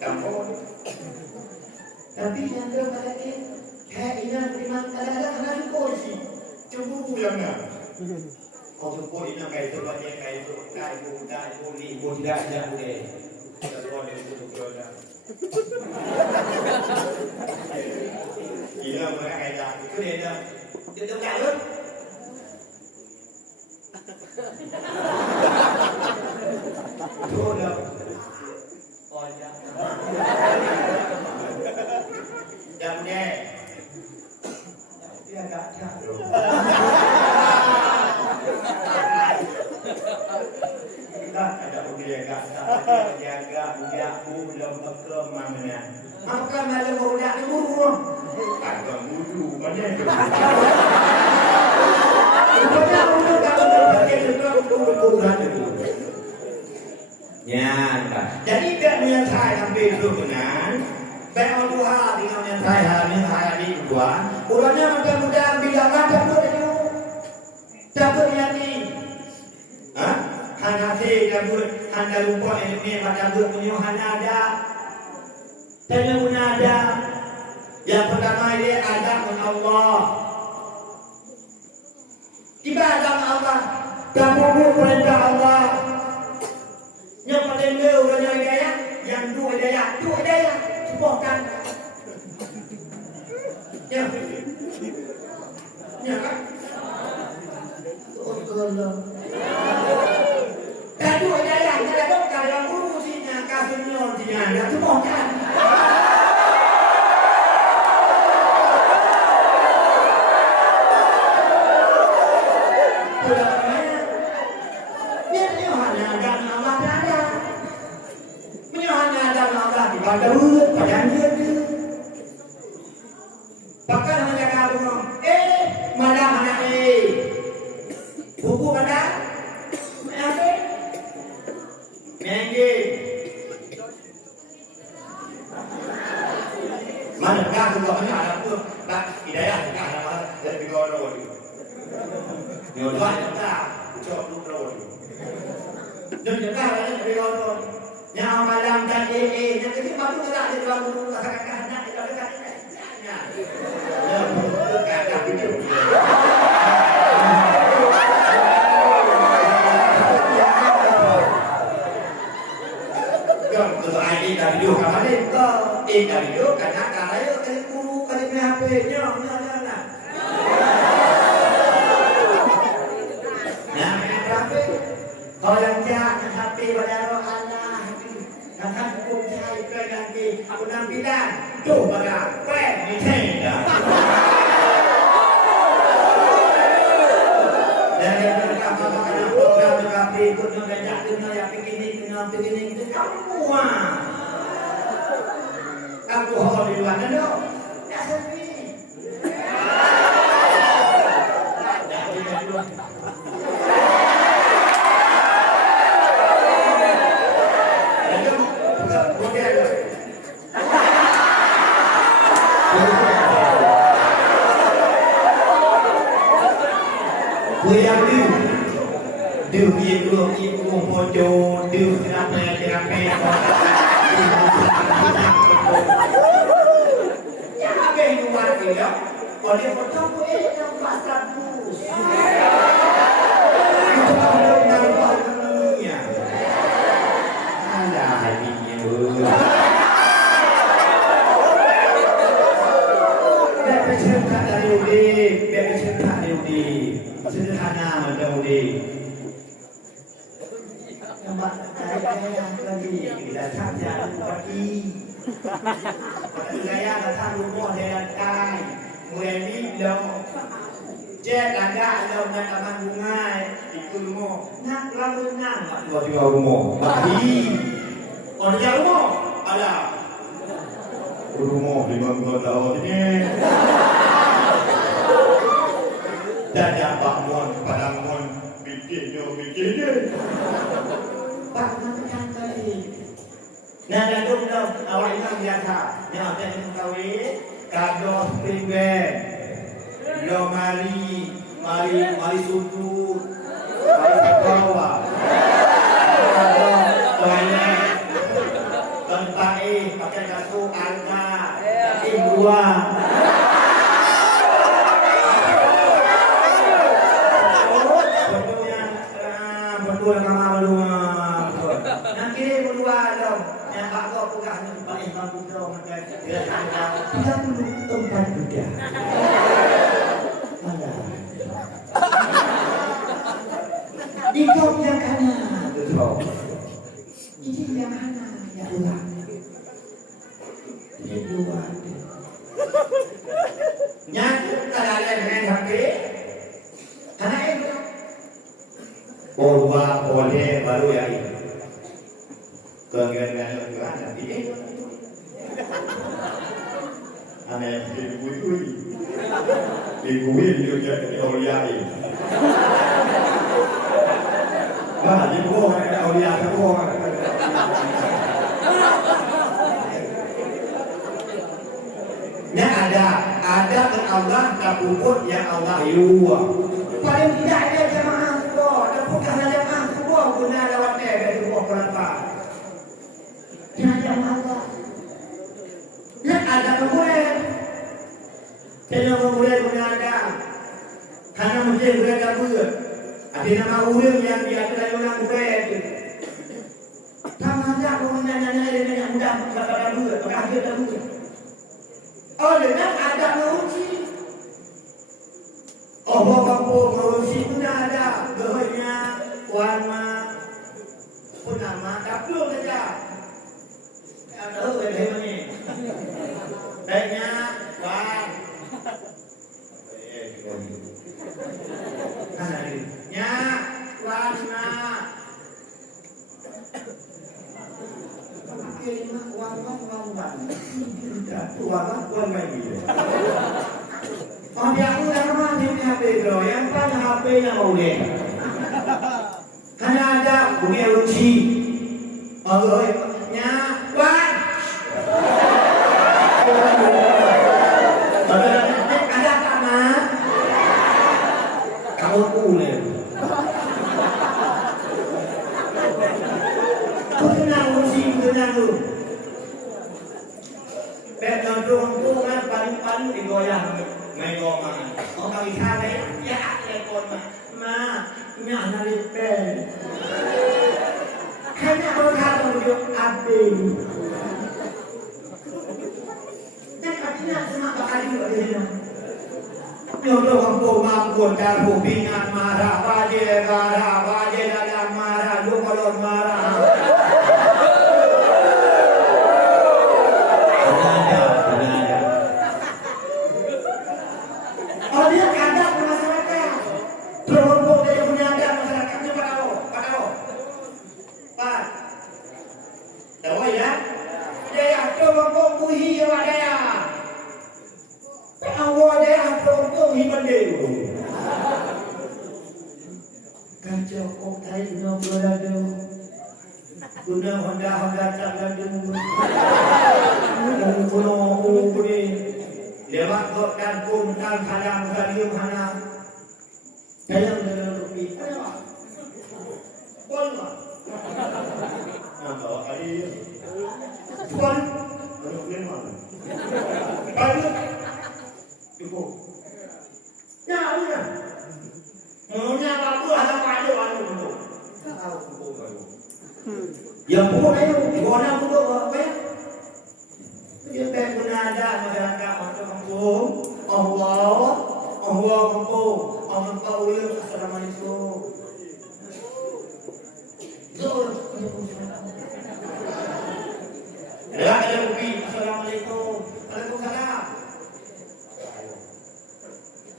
kampung. Tapi yang dia kata kayak ini memang ada anak polisi. Cemburu yang nak. Kau jumpa ini kayak itu baca kayak itu ibu tidak ada boleh. Tidak boleh itu juga. Ini mereka kayak itu dia. Dia tak ada. Betul tak? Oh ya. Jangan deh. Dia tak ada. Kita ada udah jaga budakku belum pekem mana. Apa malu budak ni buru? Agak mudu mana tu. Budak mudu tak pakai tu Ya, jadi tak menyertai hampir tu benar. Baik orang tua dengan menyertai hari ini dua. Urangnya mudah-mudahan bilangan dapat itu. Dapat yani. Hati dapat anda lupa ini pada punya ada. Tanya punya ada. Yang pertama ini ada dengan Allah. Ibadah Allah. Kamu perintah Allah. Yang paling dulu orang hidayah, yang dua hidayah, sebutkan. Ya, ya kan? Allah. Dan dua hidayah, kita dokter yang urusinya kasihnya dia, ya sebutkan. Pada urut, pada dia. Bahkan hanya kamu, mana buku mana? Mana? Mengge. Mana kamu kalau ada pun, tak hidayah tak ada dari bigoro. Nyolong tak, ucap bigoro. Dan juga ada bigoro. Yang malam dan yang kecil baru tak ada dalam buku kakak-kakak nak dekat-dekat ni. Ya, betul kakak betul. Kan kalau ID dah video kat mana ke? Dah video kan nak raya kali guru kali HP-nya. Nah. Nah, HP. Kalau yang jahat HP pada roh Allah. Akan hukum saya ke nanti aku nampilan tu pada kue ni tenda. Dan yang pertama makanan program terapi kuno dan kuno yang begini itu semua. Aku hol di luar nado. Ya sepi. Dia bodoh, dia terapi. Ya apa yang luar dia? Oleh potong yang pasal bus. Itu kalau nak dunia. Ada hatinya Bebas cerita dari Udi, bebas cerita dari Udi. Sederhana macam Udi. Nampak saya lagi datang jalan pagi. Saya datang rumah saya datang. Mulai ni lo, cek ada nak taman bunga di rumah. Nak lalu nak buat di rumah. Pagi, orang di rumah ada. Rumah di mana tahu ni? Dadah Pak Mon, Padang Mon, bikin. Pak Mon kali. Nah, datuk dah awak ingat biasa. Yang ada yang kawin, kado spring bed, lo mari suku, mari kawa, kado toilet, tentai pakai kasut angka, imbuan. Betul nama belum. Nanti berdua dong. Yang aku pegang balik mampu dong. Kita perlu tempat juga. Mana? Di kau yang kanan. Betul. Ini yang kanan. Yang ulang. Ini dua. Nyatu tak ada yang hati. Karena itu. Boleh baru ya ini. Kegiatan juga ada ini. Aneh dikuin juga di Auliai. Wah, di bohong ada Auliai bohong. Ini ada ke Allah kabuput yang Allah yuwa. Paling tidak ada jemaah semua, dan bukan jemaah semua guna lewat dari semua berapa. Yang Allah. Yang ada kemudian. Tidak kemudian ada. Karena mungkin mereka buat. Ada nama orang yang dia tidak orang buat. Sama saja kemudian yang mudah kepada buat, pada akhir buat. Oh, dengan ada menguji. Oh, bapak menguji pun ada. Gehanya, warna, pun nama, tak perlu saja. Ada apa ini? Baiknya, wan. Mana ini? Ya, warna. Warna lagi. Oh, dia aku dah mana ni HP bro? Yang mana HP-nya mau ni? Karena ada bunyi uji. Oh, nya, wan. Ada apa nak? Kamu boleh. Kau tenang uji, tenang tu. Betul tu kan paling digoyang, main goma. Orang ikan ni, ya lekon ma, nyana lipen. Hanya orang tu abing. Artinya semua bakal juga di sana. Jodoh kampung mampun dan hubungan marah, wajib dalam marah, lu kalau marah. Benar. Oh dia ada masyarakat. Terhubung dia punya ada masyarakatnya pada Pak. Tahu ya? Dia terhubung kuih yang ada ya. Awal dia terhubung hidup dia. Kacau kokai guna berada. Guna Honda cakap dulu. Guna ni. Lewat kot kampung dan kadang kalium hana. Kayang dengan rupi. Kenapa? Boleh. Nampak kali. Tuan. Aduh memang. Aduh. Cukup. Ya, udah. Maunya apa ada pada anu. Tahu cukup. Yang pun ayo, guna pun apa? Dia berada masyarakat kampung. Allah kampung. Allah kampung. Assalamualaikum. Zul. Ada rupi. Assalamualaikum. Waalaikumsalam.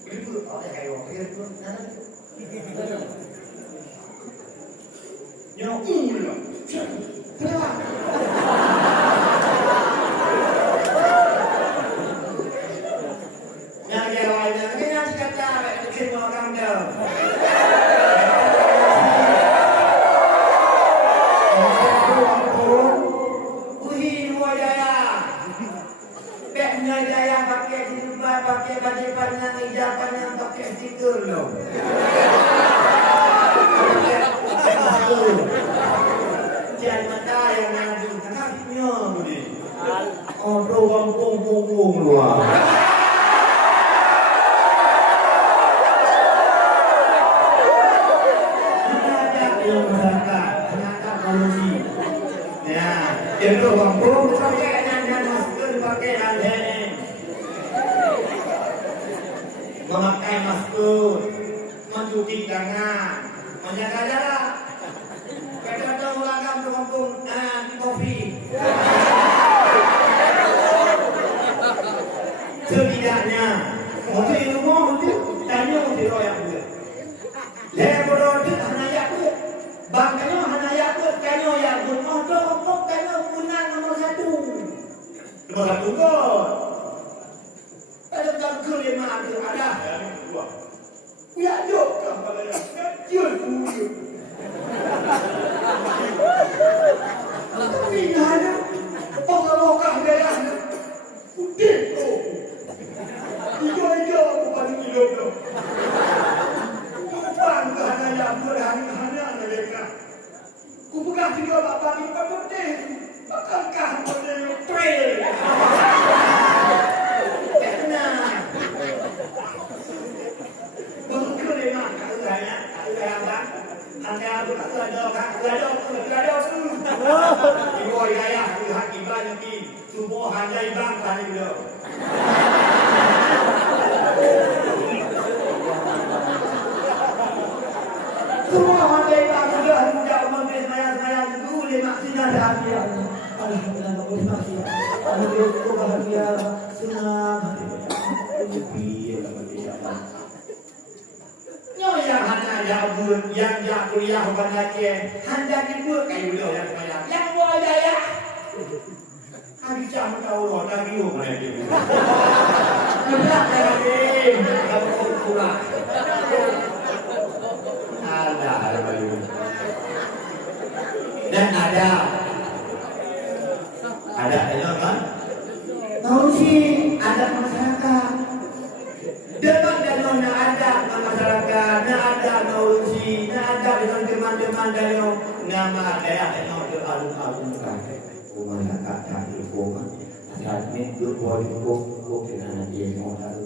Itu ada kayu. Itu nana. Yang ulang. Kenapa? Yang dia lainnya, ini yang kata, kita orang yang pakai jilbab, pakai baju panjang, hijab panjang, pakai stiker loh. Jangan mata yang ngadu, kenapa ni? Oh, doang pung luar. Itu kampung pakai dan masker pakai handeng, memakai masker, mencuci tangan, menjaga jarak. Kadang-kadang orang kampung kampung kopi. Setidaknya, mungkin rumah mungkin tanya mungkin royak dia. Lepas itu hanaya dia, bangkanya hanaya dia, kanyo ya pun orang kanyo punang nomor 1. Nomor 1 kot. Ada tak kelima ada. Ya jok kapal ya, jol kuyu. Tapi ada orang gaya, udah tu. Ijo bukan kilo. Bangga yang berhanya mereka. Ku bukan juga bapak ni putih, bakankah model trail? Kena. Bukan memang kaya apa? Anda bukan ada tu. Ibu ayah lihat ibadah nanti subuh hanya ibang tadi beliau. Semua hanya ibang sudah tidak mungkin saya dulu lima sinar bahagia. Alhamdulillah bahagia. Alhamdulillah bahagia. Senang. Yang hanya yang kuliah banyak hanya dibuat kayu dia yang buat daya. Hari jam kau loh lagi mana dia. Berat lagi. Kamu kurang. Ada bayu. Dan ada kan? Tahu sih ada masyarakat. Depan dan ada masyarakat, ada nausi, ada dengan teman-teman dari nama daerah yang alun-alun kan. Rumah kakak di rumah. Saat ini dua dengan dia mau tahu.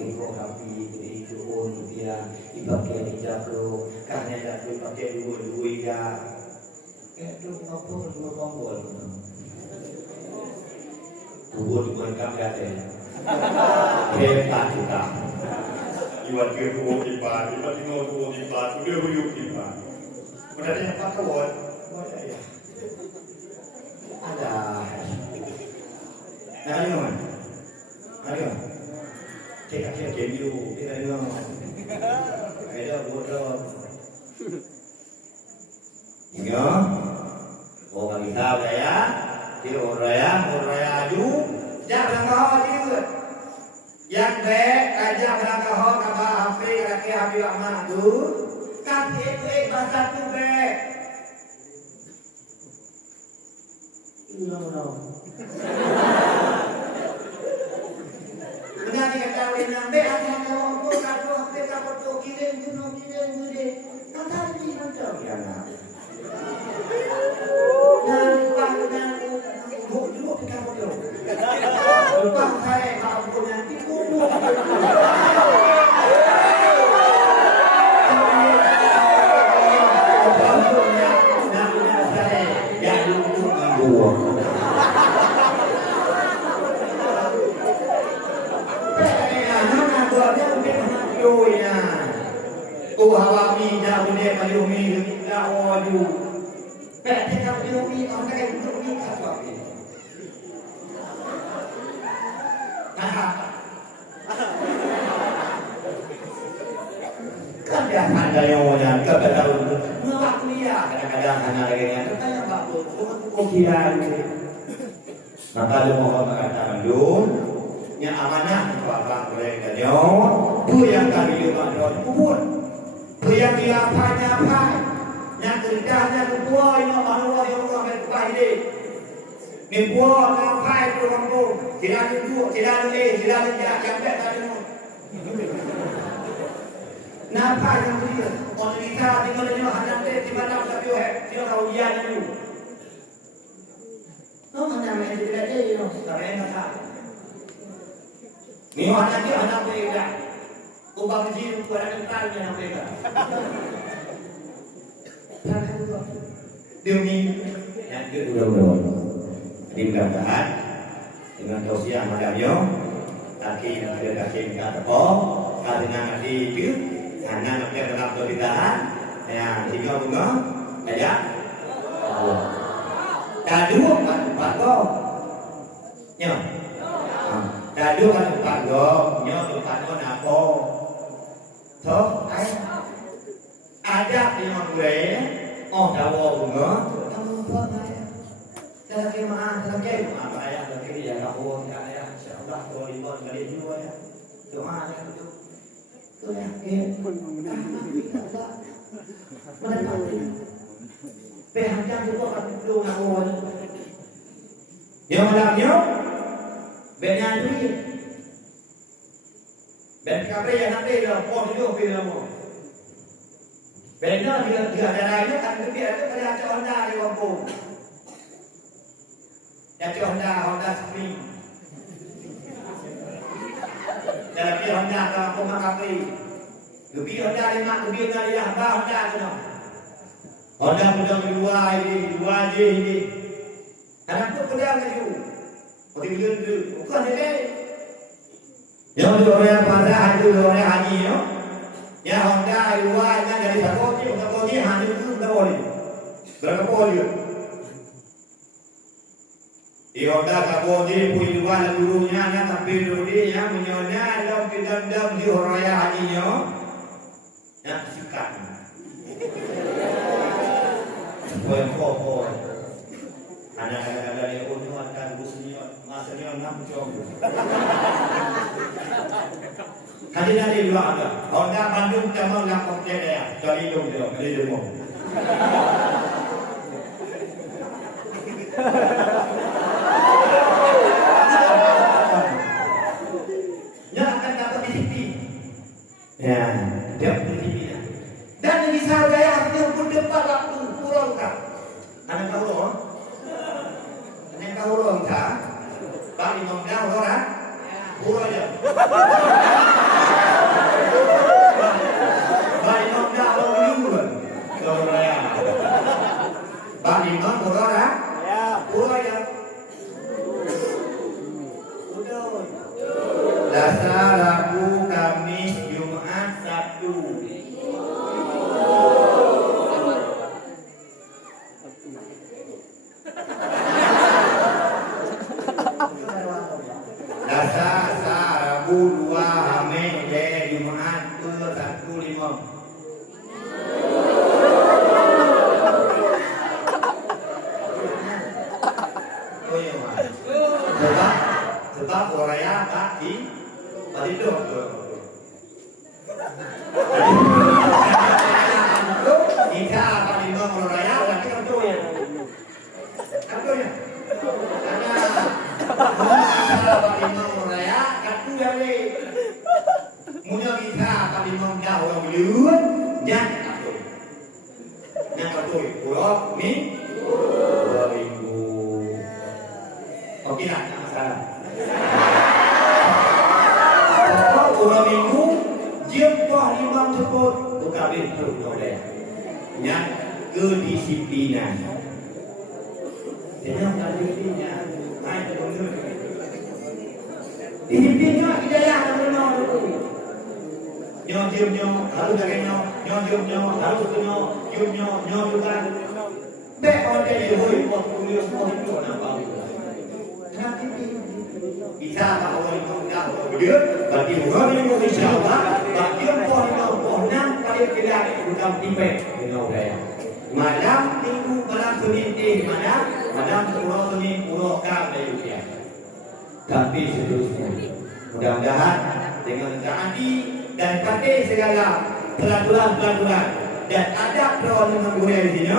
Kiko kapi itu dia dipakai di jakro, karena jakro pakai dua ya. Itu apa dua bonggol. Tubuh bukan kafe. Hebat kita. Iwan kau tiba, iwan kau tiba, sudah huyuk tiba. Kemudian apa kawan? Ada. Ada. Cek dulu, kita dulu. Ada bodoh. Ya. Oh bagi tahu ya. Di Oraya aju. Jangan khawatir. Yang baik aja berangkat hot apa HP laki Habib Ahmad tu. Kaki itu bahasa tu baik. No. Dengan kata yang baik aja kalau tu kalau HP kalau tu kirim gede. Kata ni macam ya nak. Dan dulu kita bodoh. Lupa saya kalau punya tipu. Kan dia ada yang punya kebetulan melak dia kadang-kadang hanya lagi tanya Pak kok kira maka dia mohon mengatakan yang amanah Bapak mereka nyawa tu yang kami juga kubur tu yang dia apa yang kerjanya ketua yang Allah yang Allah berbaik Ni buah ngapai tu kampung. Tidak duduk, tidak ada tidak ada yang tak ada. Napa yang dia? Orang kita tinggal di mana ada di mana tapi dia tahu dia ada tu. No mana main di mana dia no. Tapi enggak tahu. Ni mana dia anak dia. Ubah kecil tu ada kental dia anak dia. Dia ni yang dia udah mudah-mudahan dengan tausiah madamnya kaki ada kaki kata oh karena nanti itu karena nanti dalam pemerintahan ya tiga bunga aja kadu kan empat go nyo kadu kan empat go nyo empat go napo toh ada yang gue oh dawo bunga kamu buat dalam kemahan, dalam kemahan ayah dalam kiri ya Allah ya ayah insyaallah kalau limon kali juga ya doa ya itu tuh ya mereka behanjang juga kan itu ngawon yang malamnya behanjang duit ben kape yang nanti dah pon itu film benar dia ada lagi kan dia itu kerja Honda di kampung. Yang Honda Spring. Dalam dia Honda ke Pemakapi. Lebih Honda lima, lebih Honda dia apa Honda tu no. Honda pedang dua ini. Anak tu pedang tu. Kau tinggal tu, bukan ni. Yang tu orang pasar tu orang haji no. Ya Honda dua yang dari Sakoti haji tu berapa? Berapa poli? Di Honda Sakoti punya dua gurunya yang tapi dulu dia menyonya dalam dendam di raya hajinya. Yang sikat. Poin. Anak-anak dari Unwan kan busnya masanya 6 jam. Hadi nanti dua ada. Honda Bandung cuma lapor dia. Cari dong dia, beli demo. Ya akan dapat disiplin. Ya, dia disiplin. Dan yang dihargai artinya berdebat waktu pulau kan. Anak tahu Anak tahu kan? Bagi mengau orang. Pulau aja. Bagi mengau orang dulu. Kalau raya. Bagi mengau orang. Pulau aja. Selasa, Rabu, Kamis, Jumat, Sabtu. Selasa, Rabu, 2, Hamis, Jumat, Sabtu, 5. Oh iya, Mas. Sebab orangnya tadi itu. Jika apa di bawah orangnya berarti kan tu ya. Apa ya? Karena apa di bawah orangnya kan tu ya ni. Munya kita apa di bawah jauh orang lihat jangan apa. Jangan apa tu. Pulau ni. Okey tak masalah. Orang minggu jempah imam sebut bukan betul oleh yang kedisiplinan. Jangan kedisiplinan. Ada benar. Disiplinan hidayah benar itu. Nyo harus agaknya nyo harus nyo bukan. Dek orang dia boleh buat kuliah semua itu nampak. Bisa tak orang itu tidak dia bagi orang itu insyaallah bagi orang pada tidak bukan tipe dengan budaya. Malam minggu malam Senin malam Senin pulau kam dari dia. Tapi seterusnya mudah-mudahan dengan taati dan patuh segala peraturan dan adab orang yang boleh di sini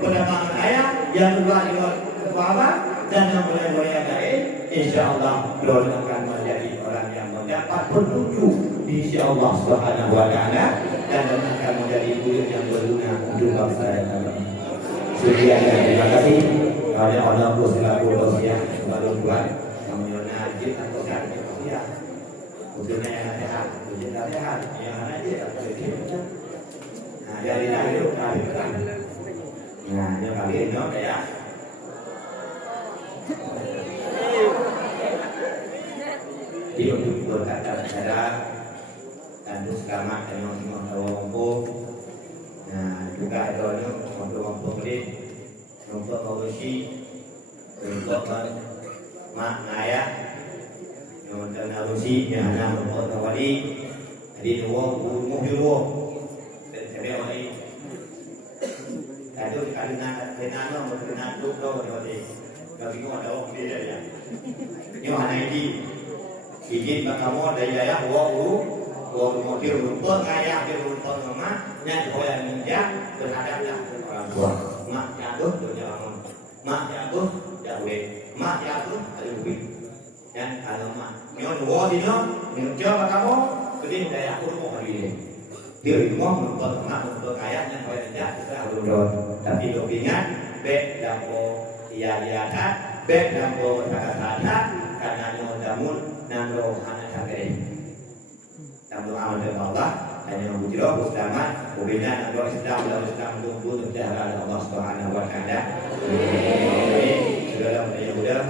kepada saya yang kedua dengan apa dan yang boleh-boleh gaib, insya Allah Lord akan menjadi orang yang mendapat petunjuk di sisi Allah Subhanahu wa Ta'ala dan akan menjadi guru yang berguna untuk bangsa dan negara. Sekian dan terima kasih kepada Allah selaku tausiah kepada Tuhan yang menyertai ajib atau sehat tausiah. Khususnya yang sehat, khususnya sehat, yang ajib atau sehat. Nah, jadi lagi kali kan. Nah, yang kali ini ya. Di untuk berkata bicara dan terus selamat dan yang mampu. Nah, juga itu untuk mampu beli, untuk mengurus, untuk maknaya, untuk mengurus, yang untuk tawari, jadi dua, dua, dan saya awali. Kalau karena mungkin dulu tadi, kalau kita ada orang dia ya, ini mana ini? Izin kamu dari daya mobil rumput kayak rumput mama yang boleh minjak berhadapnya orang tua mak jatuh jangan mak jatuh jauh mak jatuh ada duit dan kalau mak nyon dua di nyon coba kamu jadi daya aku mau hari ini dia rumah rumput mak rumput kayak yang boleh minjak bisa urut tapi kepingan bek dapur iya kan bek dapur kata-kata karena nyon damun nando anak sakit nando amal dari Allah hanya membujur bersama mobilnya nando Islam dalam Islam tunggu berjalan Allah Subhanahu wa Ta'ala. Segala budaya Buddha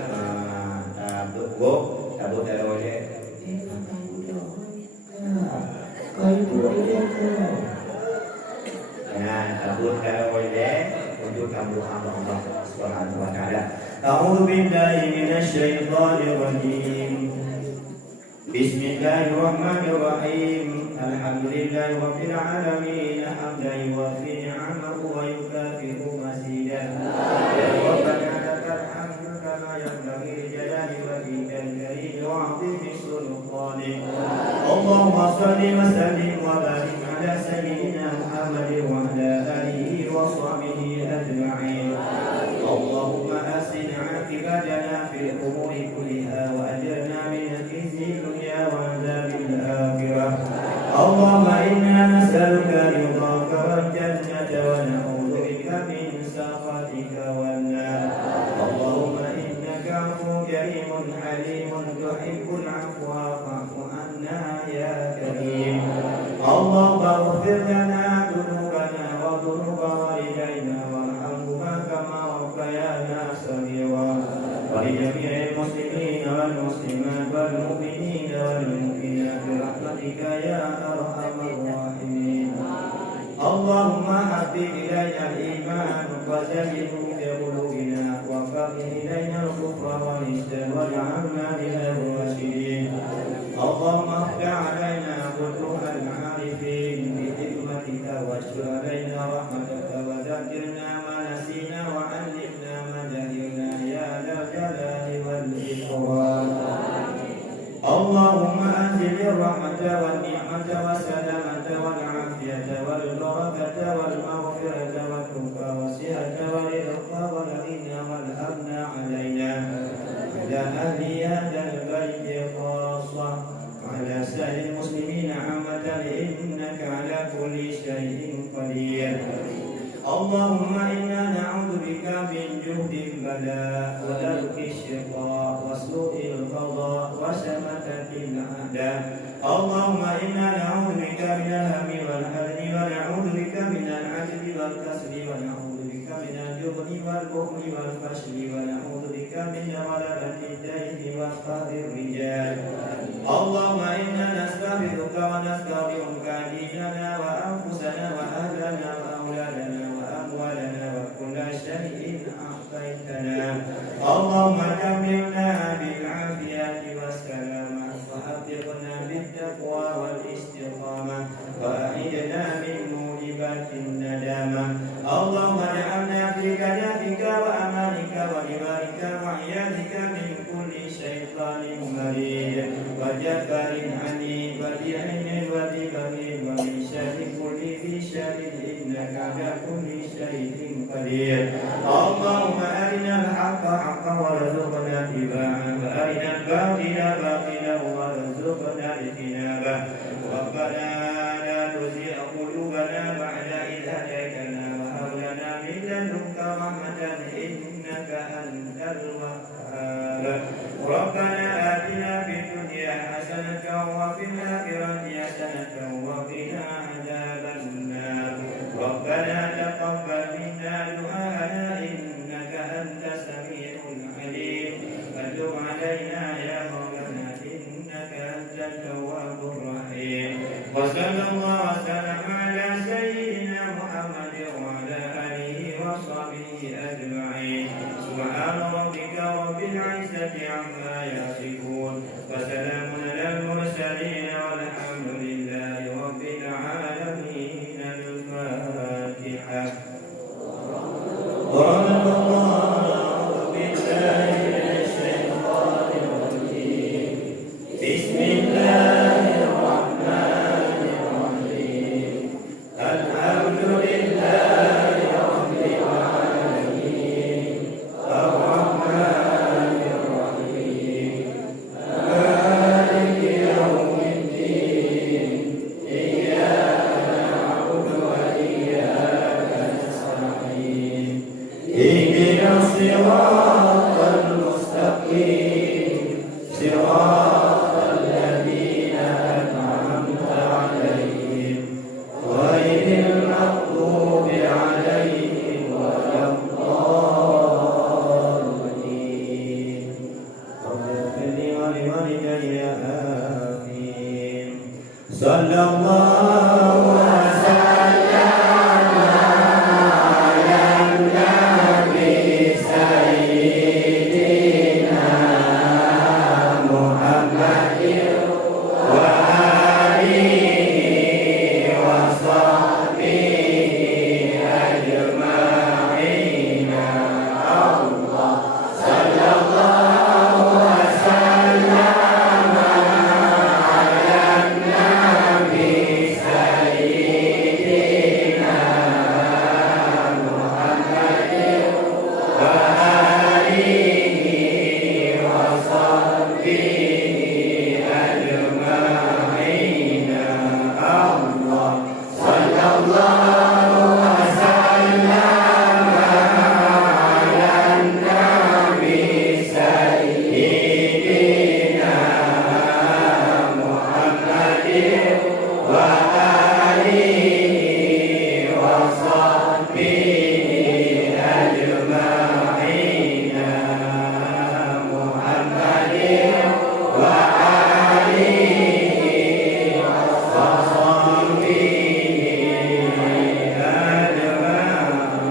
tunggu tabut dari wajah nah tabut dari wajah untuk kamu hamba Allah Subhanahu wa Ta'ala. A'udzu billahi minasyaitonir rajim. Bismillahirrahmanirrahim. Alhamdulillahi rabbil alamin hamdan yuwaffi ni'amahu wa yukafi'u mazidah. Ya Rabbana lakal hamdu kama yanbaghi li jalali wajhikal karim wa 'azimi sultanik. Allahumma shalli wa sallim wa barik ala sayyidina Muhammadin wa ala alihi wa sahbihi ajma'in. Allahumma asin 'aqibatana fil umuri kulliha wa ajirna min khizyi dunya wa 'adzabil akhirah. Allahumma inna nas'aluka ridhaka wal jannata wa na'udzu bika min sakhatika wan nar. Allahumma innaka 'afuwwun karimun halimun tuhibbul 'afwa fa'fu 'anna ya karim. Allahumma ighfir lana dhunubana wa dhunuba walidayna warhamhuma kama rabbayana saghira. ولجميع المسلمين والمسلمات والمؤمنين والمؤمنات برحمتك يا أرحم الراحمين. اللهم حبب إلينا الإيمان وزينه في قلوبنا وكره إلينا الكفر والإسلام واجعلنا من الراشدين. اللهم افتح علينا فتوح العارفين بحكمتك واشر علينا رحمتك وذكرنا ما نسينا وعلمنا ما جهلنا يا ذا الجلال والإكرام. اللهم أنزل الرحمة والنعمة والسلامة والعافية والبركة والمغفرة والتوبة والصحة والرزق والغنى والأمن علينا على أهل هذا البيت خاصة وعلى سائر المسلمين عامة إنك على كل شيء قدير. اللهم إنا نعوذ بك من جهد البلاء ودرك الشقاء وسوء القضاء وشماتة الأعداء. اللهم إنا نعوذ بك من الهم والحزن ونعوذ بك من العجز والكسل ونعوذ بك من الجبن والبخل والفشل ونعوذ بك من غلبة الدين وقهر الرجال. اللهم إنا نستغفرك ونستغفرك ديننا وأنفسنا وأهلنا وأولادنا وأموالنا وكل شيء أعطيتنا. اللهم كملنا بالعافية والسلامة وحققنا بالتقوى والاستقامة وأعدنا من موجبات الندامة. اللهم اجعلنا في كنفك وأمانك ولوائك وعيادك من كل شيطان مريد وجبار عنيد وبعين وببغي ومن شر كل ذي شر إنك على كل شيء قدير. اللهم أرنا الحق حقا وارزقنا ربنا لا تزغ قلوبنا بعد إذ هديتنا وهب لنا من لدنك رحمة إنك أنت الوهاب ربنا آتنا في الدنيا حسنة وفي الآخرة حسنة وقنا عذاب النار ربنا تقبل منا دعاءنا إنك أنت السميع العليم وتب علينا يا مولانا إنك أنت التواب الرحيم وصلى الله وسلم على سيدنا محمد وعلى آله وصحبه أجمعين سبحان ربك رب العزة عما يصفون وسلام على المرسلين والحمد لله رب العالمين الفاتحة بسم الله الرحمن الرحيم الحمد لله رب العالمين الرحمن الرحيم مالك يوم الدين إياك نعبد وإياك نستعين اهدنا الصراط المستقيم صراط الذين أنعمت عليهم غير المغضوب عليهم ولا الضالين اغفر لي ولوالدي آمين صلى الله وسلم على النبي سيدنا محمد وآله وصحبه أجمعين الله صلى الله وسلم على النبي سيدنا محمد وآله وصحبه أجمعين الله صلى الله وسلم على النبي سيدنا محمد وآله وصحبه أجمعين محمد وآله وصحبه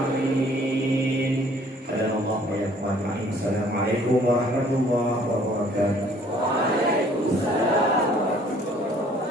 أجمعين هدانا الله وإياكم أجمعين السلام عليكم ورحمة الله وبركاته